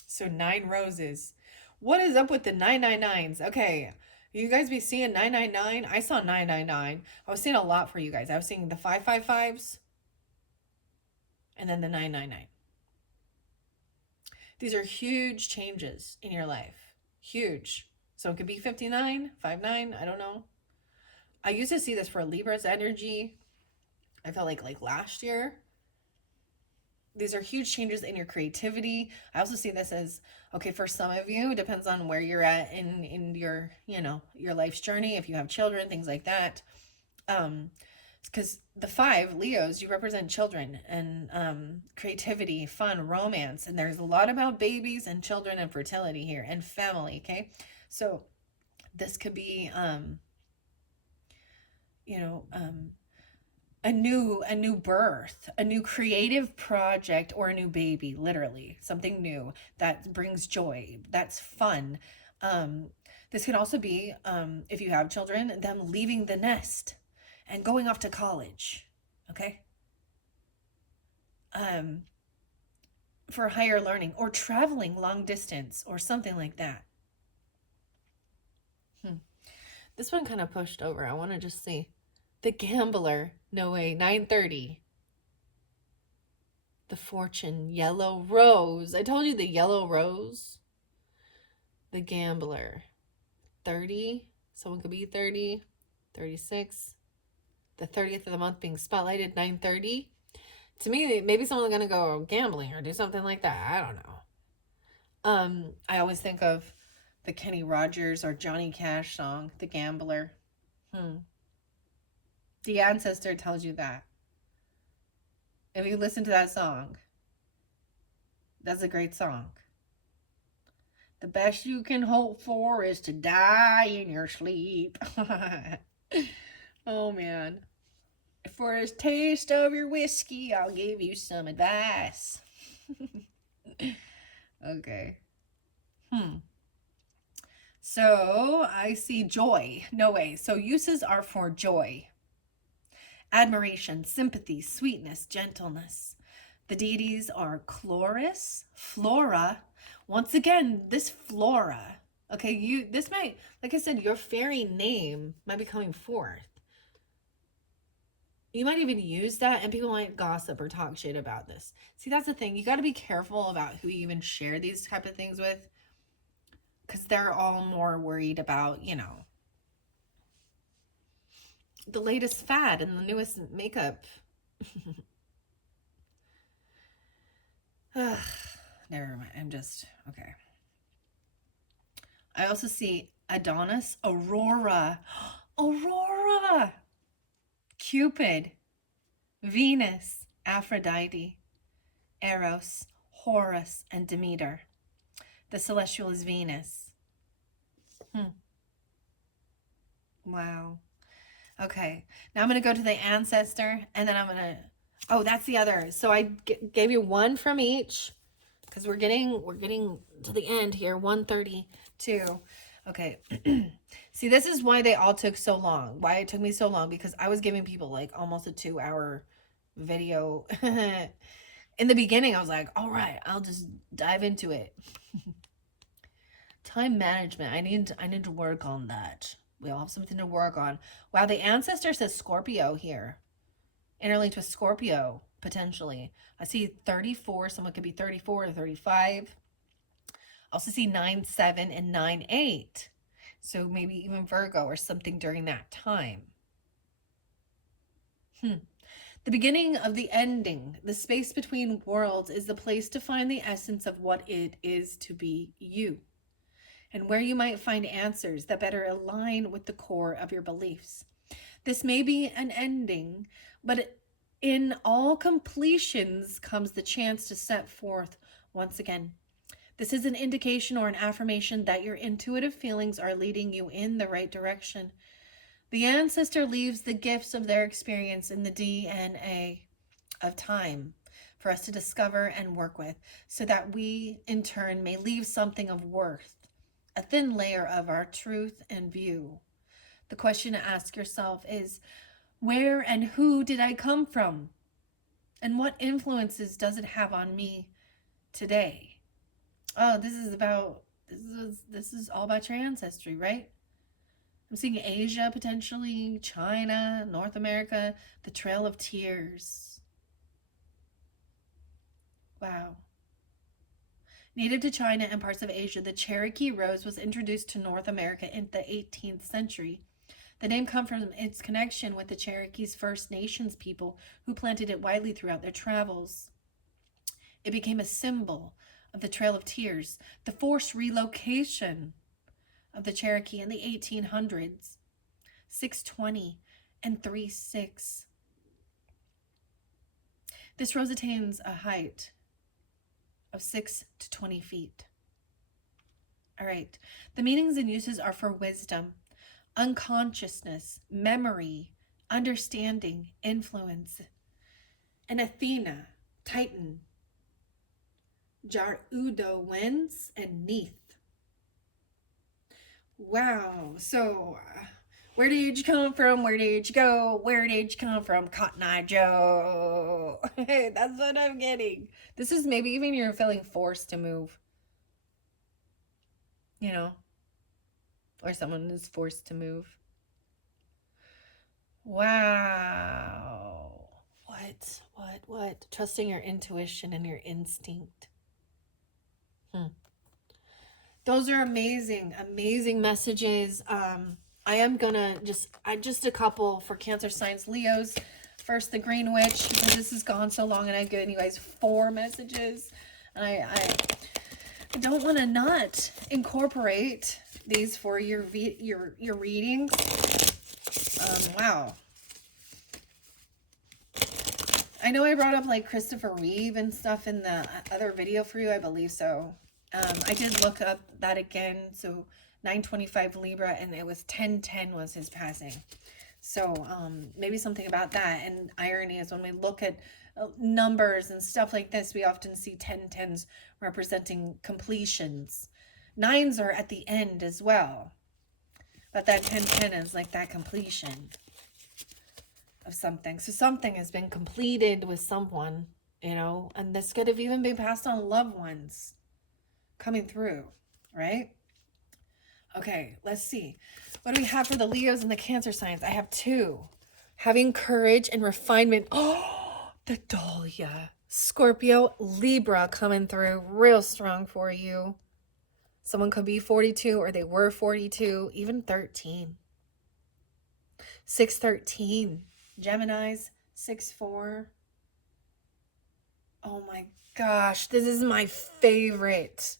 So 9 roses. What is up with the 999s? Okay, you guys be seeing 999? I saw 999. I was seeing a lot for you guys. I was seeing the 555s and then the 999. These are huge changes in your life. Huge. So it could be 59, 59, I don't know. I used to see this for Libra's energy. I felt like last year. These are huge changes in your creativity. I also see this as, okay, for some of you, it depends on where you're at in your, your life's journey, if you have children, things like that. because the 5 Leos, you represent children and creativity, fun, romance, and there's a lot about babies and children and fertility here and family. Okay, so this could be you know a new birth, a new creative project, or a new baby, literally something new that brings joy, that's fun. This could also be, if you have children, them leaving the nest and going off to college, okay, for higher learning, or traveling long distance or something like that. This one kind of pushed over. I want to just see. The Gambler, no way, 9:30. The Fortune, Yellow Rose. I told you the Yellow Rose. The Gambler, 30. Someone could be 30, 36. The 30th of the month being spotlighted, 9:30. To me, maybe someone's going to go gambling or do something like that. I don't know. I always think of the Kenny Rogers or Johnny Cash song, The Gambler. The Ancestor tells you that. If you listen to that song, that's a great song. The best you can hope for is to die in your sleep. Oh, man. For a taste of your whiskey, I'll give you some advice. Okay. So I see joy. No way. So uses are for joy, admiration, sympathy, sweetness, gentleness. The deities are Chloris, Flora. Once again, this Flora. Okay, this might, like I said, your fairy name might be coming forth. You might even use that, and people might gossip or talk shit about this. See, that's the thing. You got to be careful about who you even share these type of things with, because they're all more worried about, the latest fad and the newest makeup. Never mind. I'm just, okay. I also see Adonis, Aurora. Aurora! Cupid, Venus, Aphrodite, Eros, Horus, and Demeter. The celestial is Venus. Wow. Okay. Now I'm going to go to the Ancestor, and then I'm going to... Oh, that's the other. So I gave you one from each, because we're getting to the end here, 132. Okay. See, this is why they all took so long. Why it took me so long, because I was giving people like almost a 2-hour video. In the beginning, I was like, all right, I'll just dive into it. Time management. I need to work on that. We all have something to work on. Wow, the Ancestor says Scorpio here. Interlinked with Scorpio, potentially. I see 34. Someone could be 34 or 35. I also see 9-7 and 9-8. So maybe even Virgo or something during that time. The beginning of the ending, the space between worlds, is the place to find the essence of what it is to be you, and where you might find answers that better align with the core of your beliefs. This may be an ending, but in all completions comes the chance to set forth once again. This is an indication or an affirmation that your intuitive feelings are leading you in the right direction. The Ancestor leaves the gifts of their experience in the DNA of time for us to discover and work with, so that we, in turn, may leave something of worth, a thin layer of our truth and view. The question to ask yourself is, where and who did I come from? And what influences does it have on me today? Oh, this is all about your ancestry, right? I'm seeing Asia, potentially, China, North America, the Trail of Tears. Wow. Native to China and parts of Asia, the Cherokee rose was introduced to North America in the 18th century. The name comes from its connection with the Cherokees First Nations people who planted it widely throughout their travels. It became a symbol of the Trail of Tears, the forced relocation of the Cherokee in the 1800s. 620 and 36. This rose attains a height of 6 to 20 feet. All right. The meanings and uses are for wisdom, unconsciousness, memory, understanding, influence. And Athena, Titan, Jar-Udo, winds, and Neith. Wow. So, where did you come from? Where did you go? Where did you come from? Cotton Eye Joe. Hey, that's what I'm getting. This is maybe even you're feeling forced to move. You know? Or someone is forced to move. Wow. What? Trusting your intuition and your instinct. Those are amazing messages. I am gonna just a couple for Cancer signs. Leos, first the Green Witch, because this has gone so long and I've given you guys 4 messages. And I don't want to not incorporate these for your readings. Wow. I know I brought up like Christopher Reeve and stuff in the other video for you. I believe so. I did look up that again. So 925 Libra, and it was 1010 was his passing. So maybe something about that. And irony is when we look at numbers and stuff like this, we often see 1010s representing completions. 9s are at the end as well. But that 1010 is like that completion of something. So something has been completed with someone, you know, and this could have even been passed on loved ones coming through, right? Okay, let's see. What do we have for the Leos and the Cancer signs? I have 2. Having courage and refinement. Oh, the Dahlia. Scorpio, Libra coming through real strong for you. Someone could be 42 or they were 42, even 13. 613. Geminis, 6-4. Oh my gosh, this is my favorite.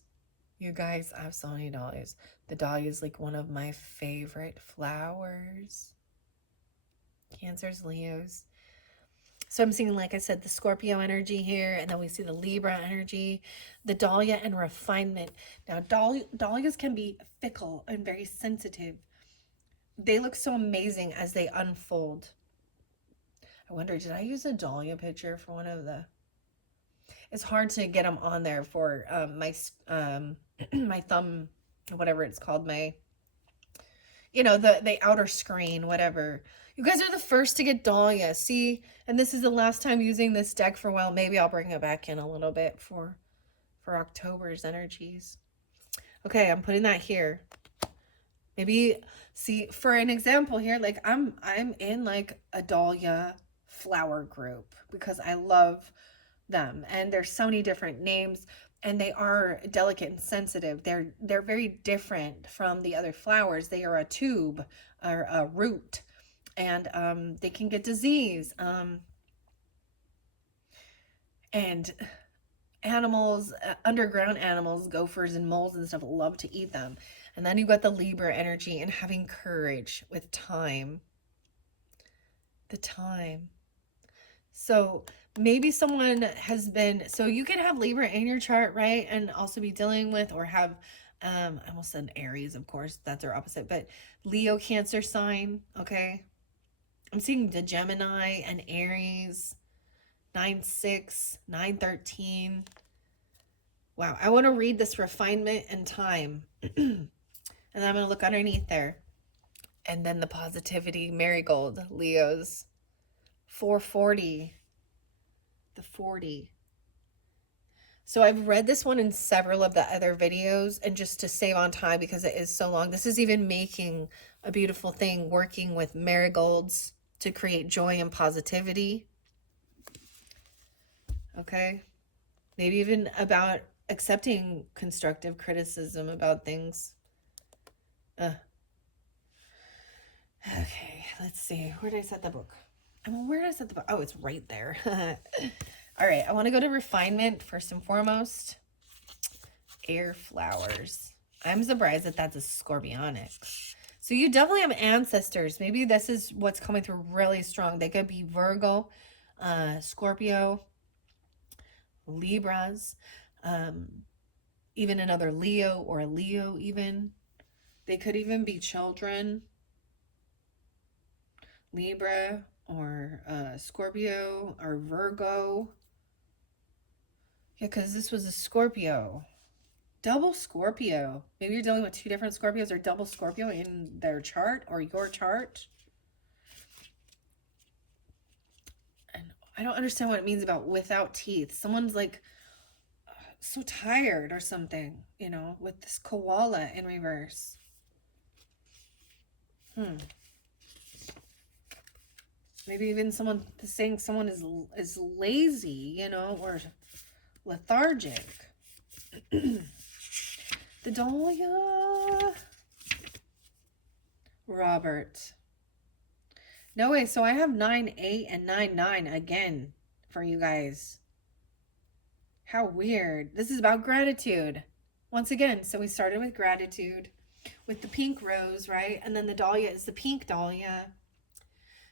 You guys, I have so many dahlias. The dahlia is like one of my favorite flowers. Cancers, Leos. So I'm seeing, like I said, the Scorpio energy here, and then we see the Libra energy, the dahlia and refinement. Now, dahlias can be fickle and very sensitive. They look so amazing as they unfold. I wonder, did I use a dahlia picture for one of the... It's hard to get them on there for my my thumb, whatever it's called, my, you know, the outer screen, whatever. You guys are the first to get dahlia. See, and this is the last time using this deck for a while. Maybe I'll bring it back in a little bit for October's energies. Okay, I'm putting that here. Maybe, see, for an example here, like I'm in like a dahlia flower group because I love them, and there's so many different names, and they are delicate and sensitive. They're very different from the other flowers. They are a tube or a root, and they can get disease. And animals, underground animals, gophers and moles and stuff love to eat them. And then you got the Libra energy and having courage with time. The time. So maybe someone has been, so you can have Libra in your chart, right? And also be dealing with, or have, I almost said Aries, of course, that's their opposite, but Leo, Cancer sign, okay? I'm seeing the Gemini and Aries, 9-6, 9-13. Wow, I want to read this refinement and time. And then I'm going to look underneath there. And then the positivity, Marigold, Leos, 440, the 40. So I've read this one in several of the other videos, and just to save on time because it is so long, this is even making a beautiful thing, working with marigolds to create joy and positivity. Okay. Maybe even about accepting constructive criticism about things. Okay, let's see. Where did I set the book? Where did I set the book? Oh, it's right there. All right, I want to go to refinement first and foremost. Air flowers. I'm surprised that that's a scorpionic. So you definitely have ancestors. Maybe this is what's coming through really strong. They could be Virgo, Scorpio. Libras, even another Leo or a Leo even. They could even be children. Libra or Scorpio or Virgo. Yeah, because this was a Scorpio. Double Scorpio. Maybe you're dealing with two different Scorpios or double Scorpio in their chart or your chart. And I don't understand what it means about without teeth. Someone's like so tired or something, you know, with this koala in reverse. Maybe even someone saying someone is lazy, you know, or lethargic. The Dahlia. Robert. No way. So I have 9-8 and 9-9 again for you guys. How weird. This is about gratitude. Once again, so we started with gratitude with the pink rose, right? And then the Dahlia is the pink Dahlia.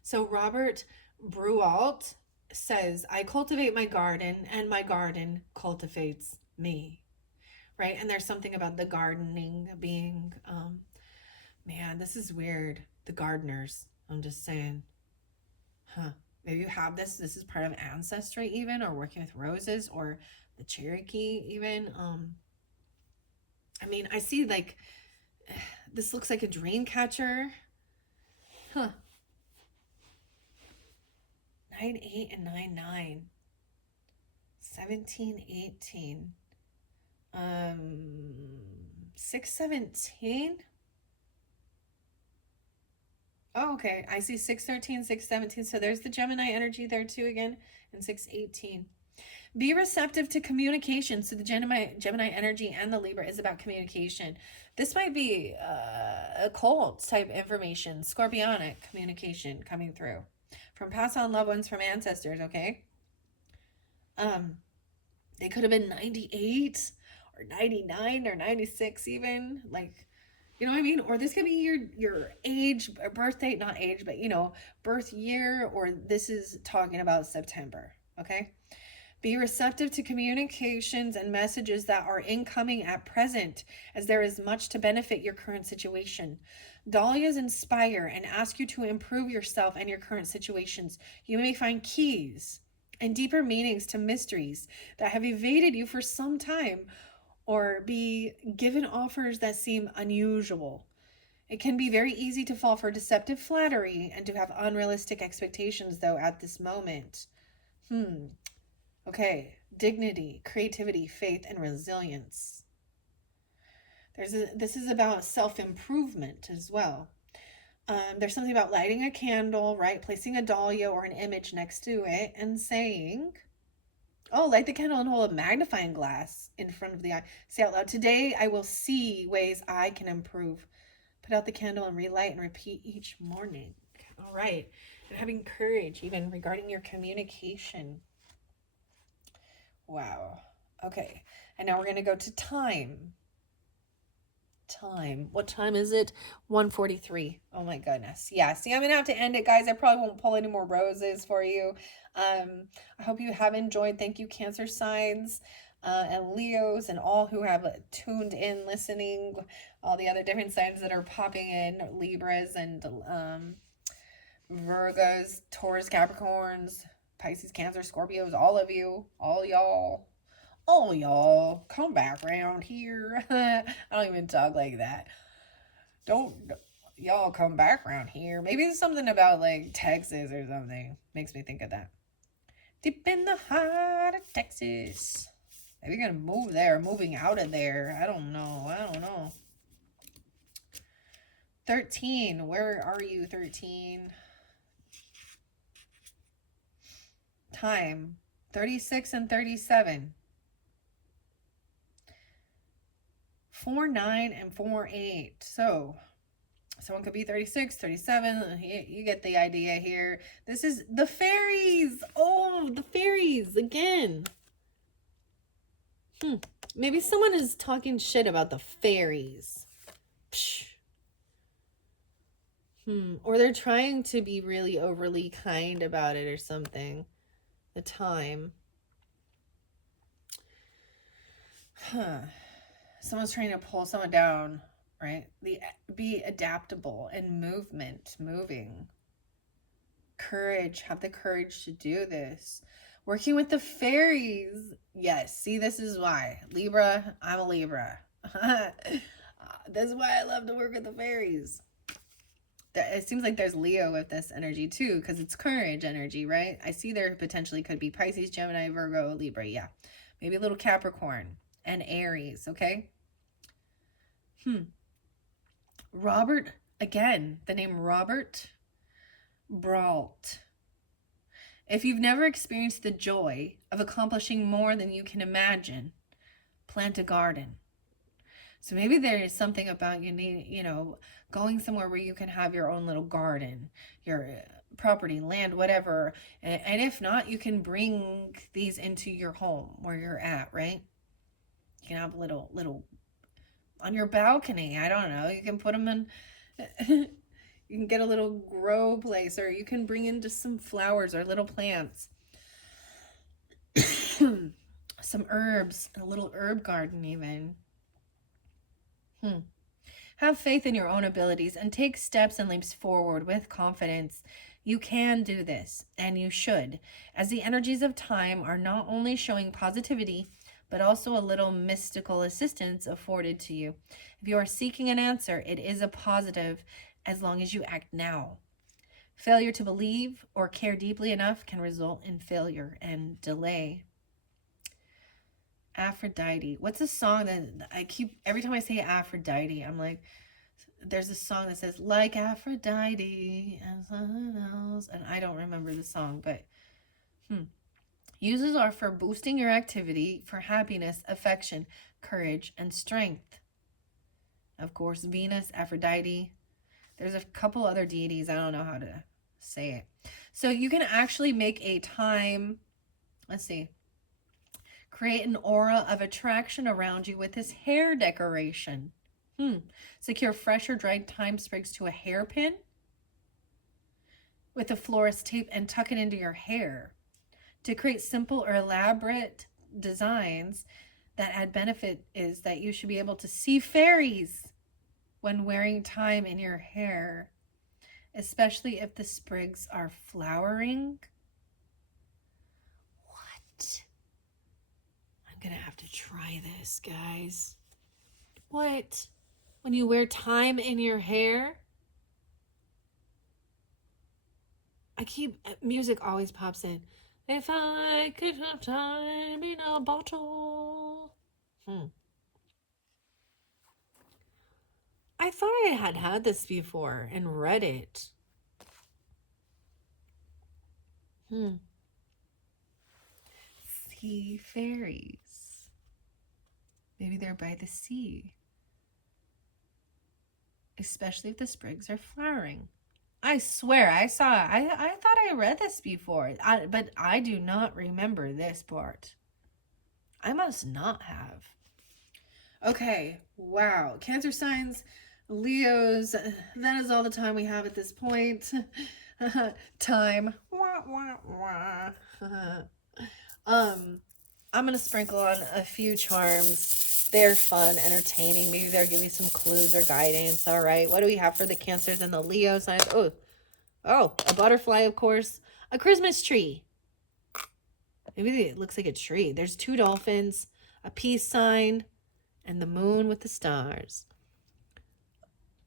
So Robert Brualt says, I cultivate my garden and my garden cultivates me, right? And there's something about the gardening being, man, this is weird. The gardeners, I'm just saying, maybe you have this. This is part of Ancestry even, or working with roses, or the Cherokee even. I mean, I see like, this looks like a dream catcher. 9-8 and 9-9. 17-18. 6-17. Oh, okay. I see 6-13, 6-17. So there's the Gemini energy there too again. And 6-18. Be receptive to communication. So the Gemini energy and the Libra is about communication. This might be occult type information, scorpionic communication coming through from past on loved ones, from ancestors, okay? They could have been 98 or 99 or 96 even, like, you know what I mean? Or this could be your age, birth date, not age, but, you know, birth year, or this is talking about September, okay? Be receptive to communications and messages that are incoming at present, as there is much to benefit your current situation. Dahlias inspire and ask you to improve yourself and your current situations. You may find keys and deeper meanings to mysteries that have evaded you for some time, or be given offers that seem unusual. It can be very easy to fall for deceptive flattery and to have unrealistic expectations, though, at this moment. Okay, dignity, creativity, faith, and resilience. This is about self-improvement as well. There's something about lighting a candle, right? Placing a dahlia or an image next to it and saying, oh, light the candle and hold a magnifying glass in front of the eye. Say out loud, today I will see ways I can improve. Put out the candle and relight and repeat each morning. All right. And having courage, even regarding your communication. Wow. Okay. And now we're going to go to time. What time is it? 1:43. Oh my goodness. Yeah. See, I'm going to have to end it, guys. I probably won't pull any more roses for you. I hope you have enjoyed. Thank you, Cancer signs and Leos and all who have tuned in, listening. All the other different signs that are popping in. Libras and Virgos, Taurus, Capricorns, Pisces, Cancer, Scorpios, all of you, all y'all, come back around here. I don't even talk like that. Don't y'all come back around here. Maybe it's something about like Texas or something. Makes me think of that. Deep in the heart of Texas. Maybe you're gonna move there, moving out of there. I don't know. 13. Where are you, 13? Time. 36 and 37. 4-9 and 4-8. So someone could be 36, 37. You get the idea here. This is the fairies. Oh, the fairies again. Maybe someone is talking shit about the fairies. Psh. Or they're trying to be really overly kind about it or something. The time. Someone's trying to pull someone down, right? Be adaptable and moving. Courage, have the courage to do this. Working with the fairies. Yes, see, this is why. Libra, I'm a Libra. This is why I love to work with the fairies. It seems like there's Leo with this energy too, because it's courage energy, right? I see there potentially could be Pisces, Gemini, Virgo, Libra. Yeah. Maybe a little Capricorn and Aries, okay? Robert, again, the name Robert Brault. If you've never experienced the joy of accomplishing more than you can imagine, plant a garden. So maybe there is something about going somewhere where you can have your own little garden, your property, land, whatever. And if not, you can bring these into your home where you're at, right? You can have little on your balcony. I don't know. You can put them in. You can get a little grow place, or you can bring in just some flowers or little plants. Some herbs, a little herb garden even. Have faith in your own abilities and take steps and leaps forward with confidence. You can do this, and you should, as the energies of time are not only showing positivity, but also a little mystical assistance afforded to you. If you are seeking an answer, it is a positive as long as you act now. Failure to believe or care deeply enough can result in failure and delay. Aphrodite. What's a song that every time I say Aphrodite, I'm like, there's a song that says, like Aphrodite and something else. And I don't remember the song, but uses are for boosting your activity, for happiness, affection, courage, and strength. Of course, Venus, Aphrodite. There's a couple other deities. I don't know how to say it. So you can actually make a time, let's see, create an aura of attraction around you with this hair decoration. Secure fresh or dried thyme sprigs to a hairpin with a florist tape and tuck it into your hair. To create simple or elaborate designs that add benefit is that you should be able to see fairies when wearing thyme in your hair, especially if the sprigs are flowering. What? I'm gonna have to try this, guys. What? When you wear thyme in your hair? Music always pops in. If I could have time in a bottle. I thought I had this before and read it. Sea fairies. Maybe they're by the sea. Especially if the sprigs are flowering. I swear, I thought I read this before, but I do not remember this part. I must not have. Okay, wow. Cancer signs, Leos, that is all the time we have at this point. Time. Wah, wah, wah. I'm going to sprinkle on a few charms. They're fun, entertaining. Maybe they'll give you some clues or guidance. All right. What do we have for the Cancers and the Leo signs? Oh, a butterfly, of course. A Christmas tree. Maybe it looks like a tree. There's 2 dolphins, a peace sign, and the moon with the stars.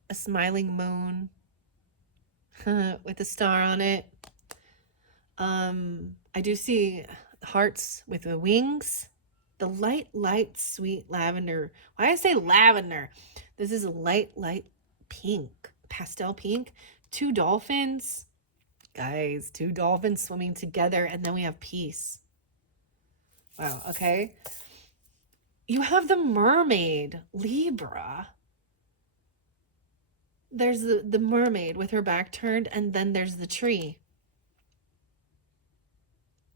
A smiling moon with a star on it. I do see hearts with the wings. The light, sweet lavender. Why I say lavender? This is a light pink, pastel pink. 2 dolphins. Guys, 2 dolphins swimming together, and then we have peace. Wow, okay. You have the mermaid, Libra. There's the mermaid with her back turned, and then there's the tree.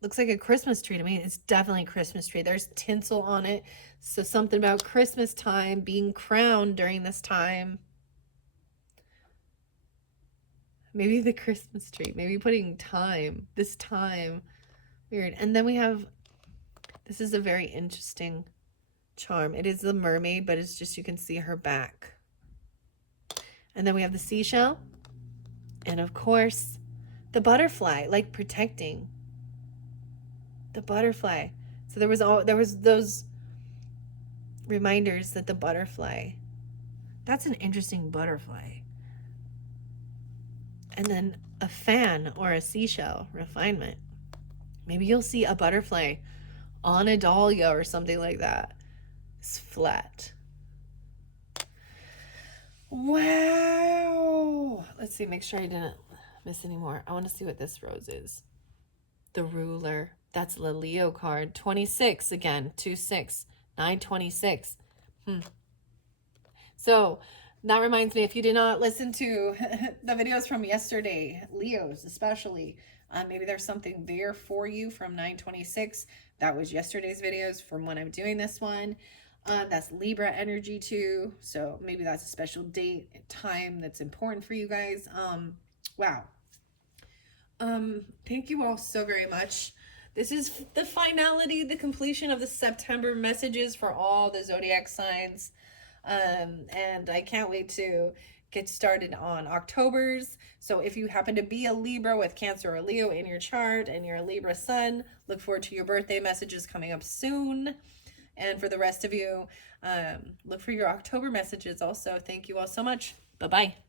Looks like a Christmas tree to me. It's definitely a Christmas tree. There's tinsel on it. So something about Christmas time, being crowned during this time. Maybe the Christmas tree. Maybe putting this time. Weird. And then we have, this is a very interesting charm. It is the mermaid, but it's just, you can see her back. And then we have the seashell. And of course, the butterfly, like protecting. The butterfly. So there was those reminders that the butterfly, that's an interesting butterfly. And then a fan or a seashell, refinement. Maybe you'll see a butterfly on a dahlia or something like that. It's flat. Wow. Let's see, make sure I didn't miss any more. I want to see what this rose is. The ruler. That's the Leo card. 26 again. 2-6. 926. So that reminds me, if you did not listen to the videos from yesterday, Leos especially, maybe there's something there for you from 926. That was yesterday's videos from when I'm doing this one. That's Libra energy too. So maybe that's a special date and time that's important for you guys. Wow. Thank you all so very much. This is the finality, the completion of the September messages for all the zodiac signs. And I can't wait to get started on October's. So if you happen to be a Libra with Cancer or Leo in your chart and you're a Libra sun, look forward to your birthday messages coming up soon. And for the rest of you, look for your October messages also. Thank you all so much. Bye-bye.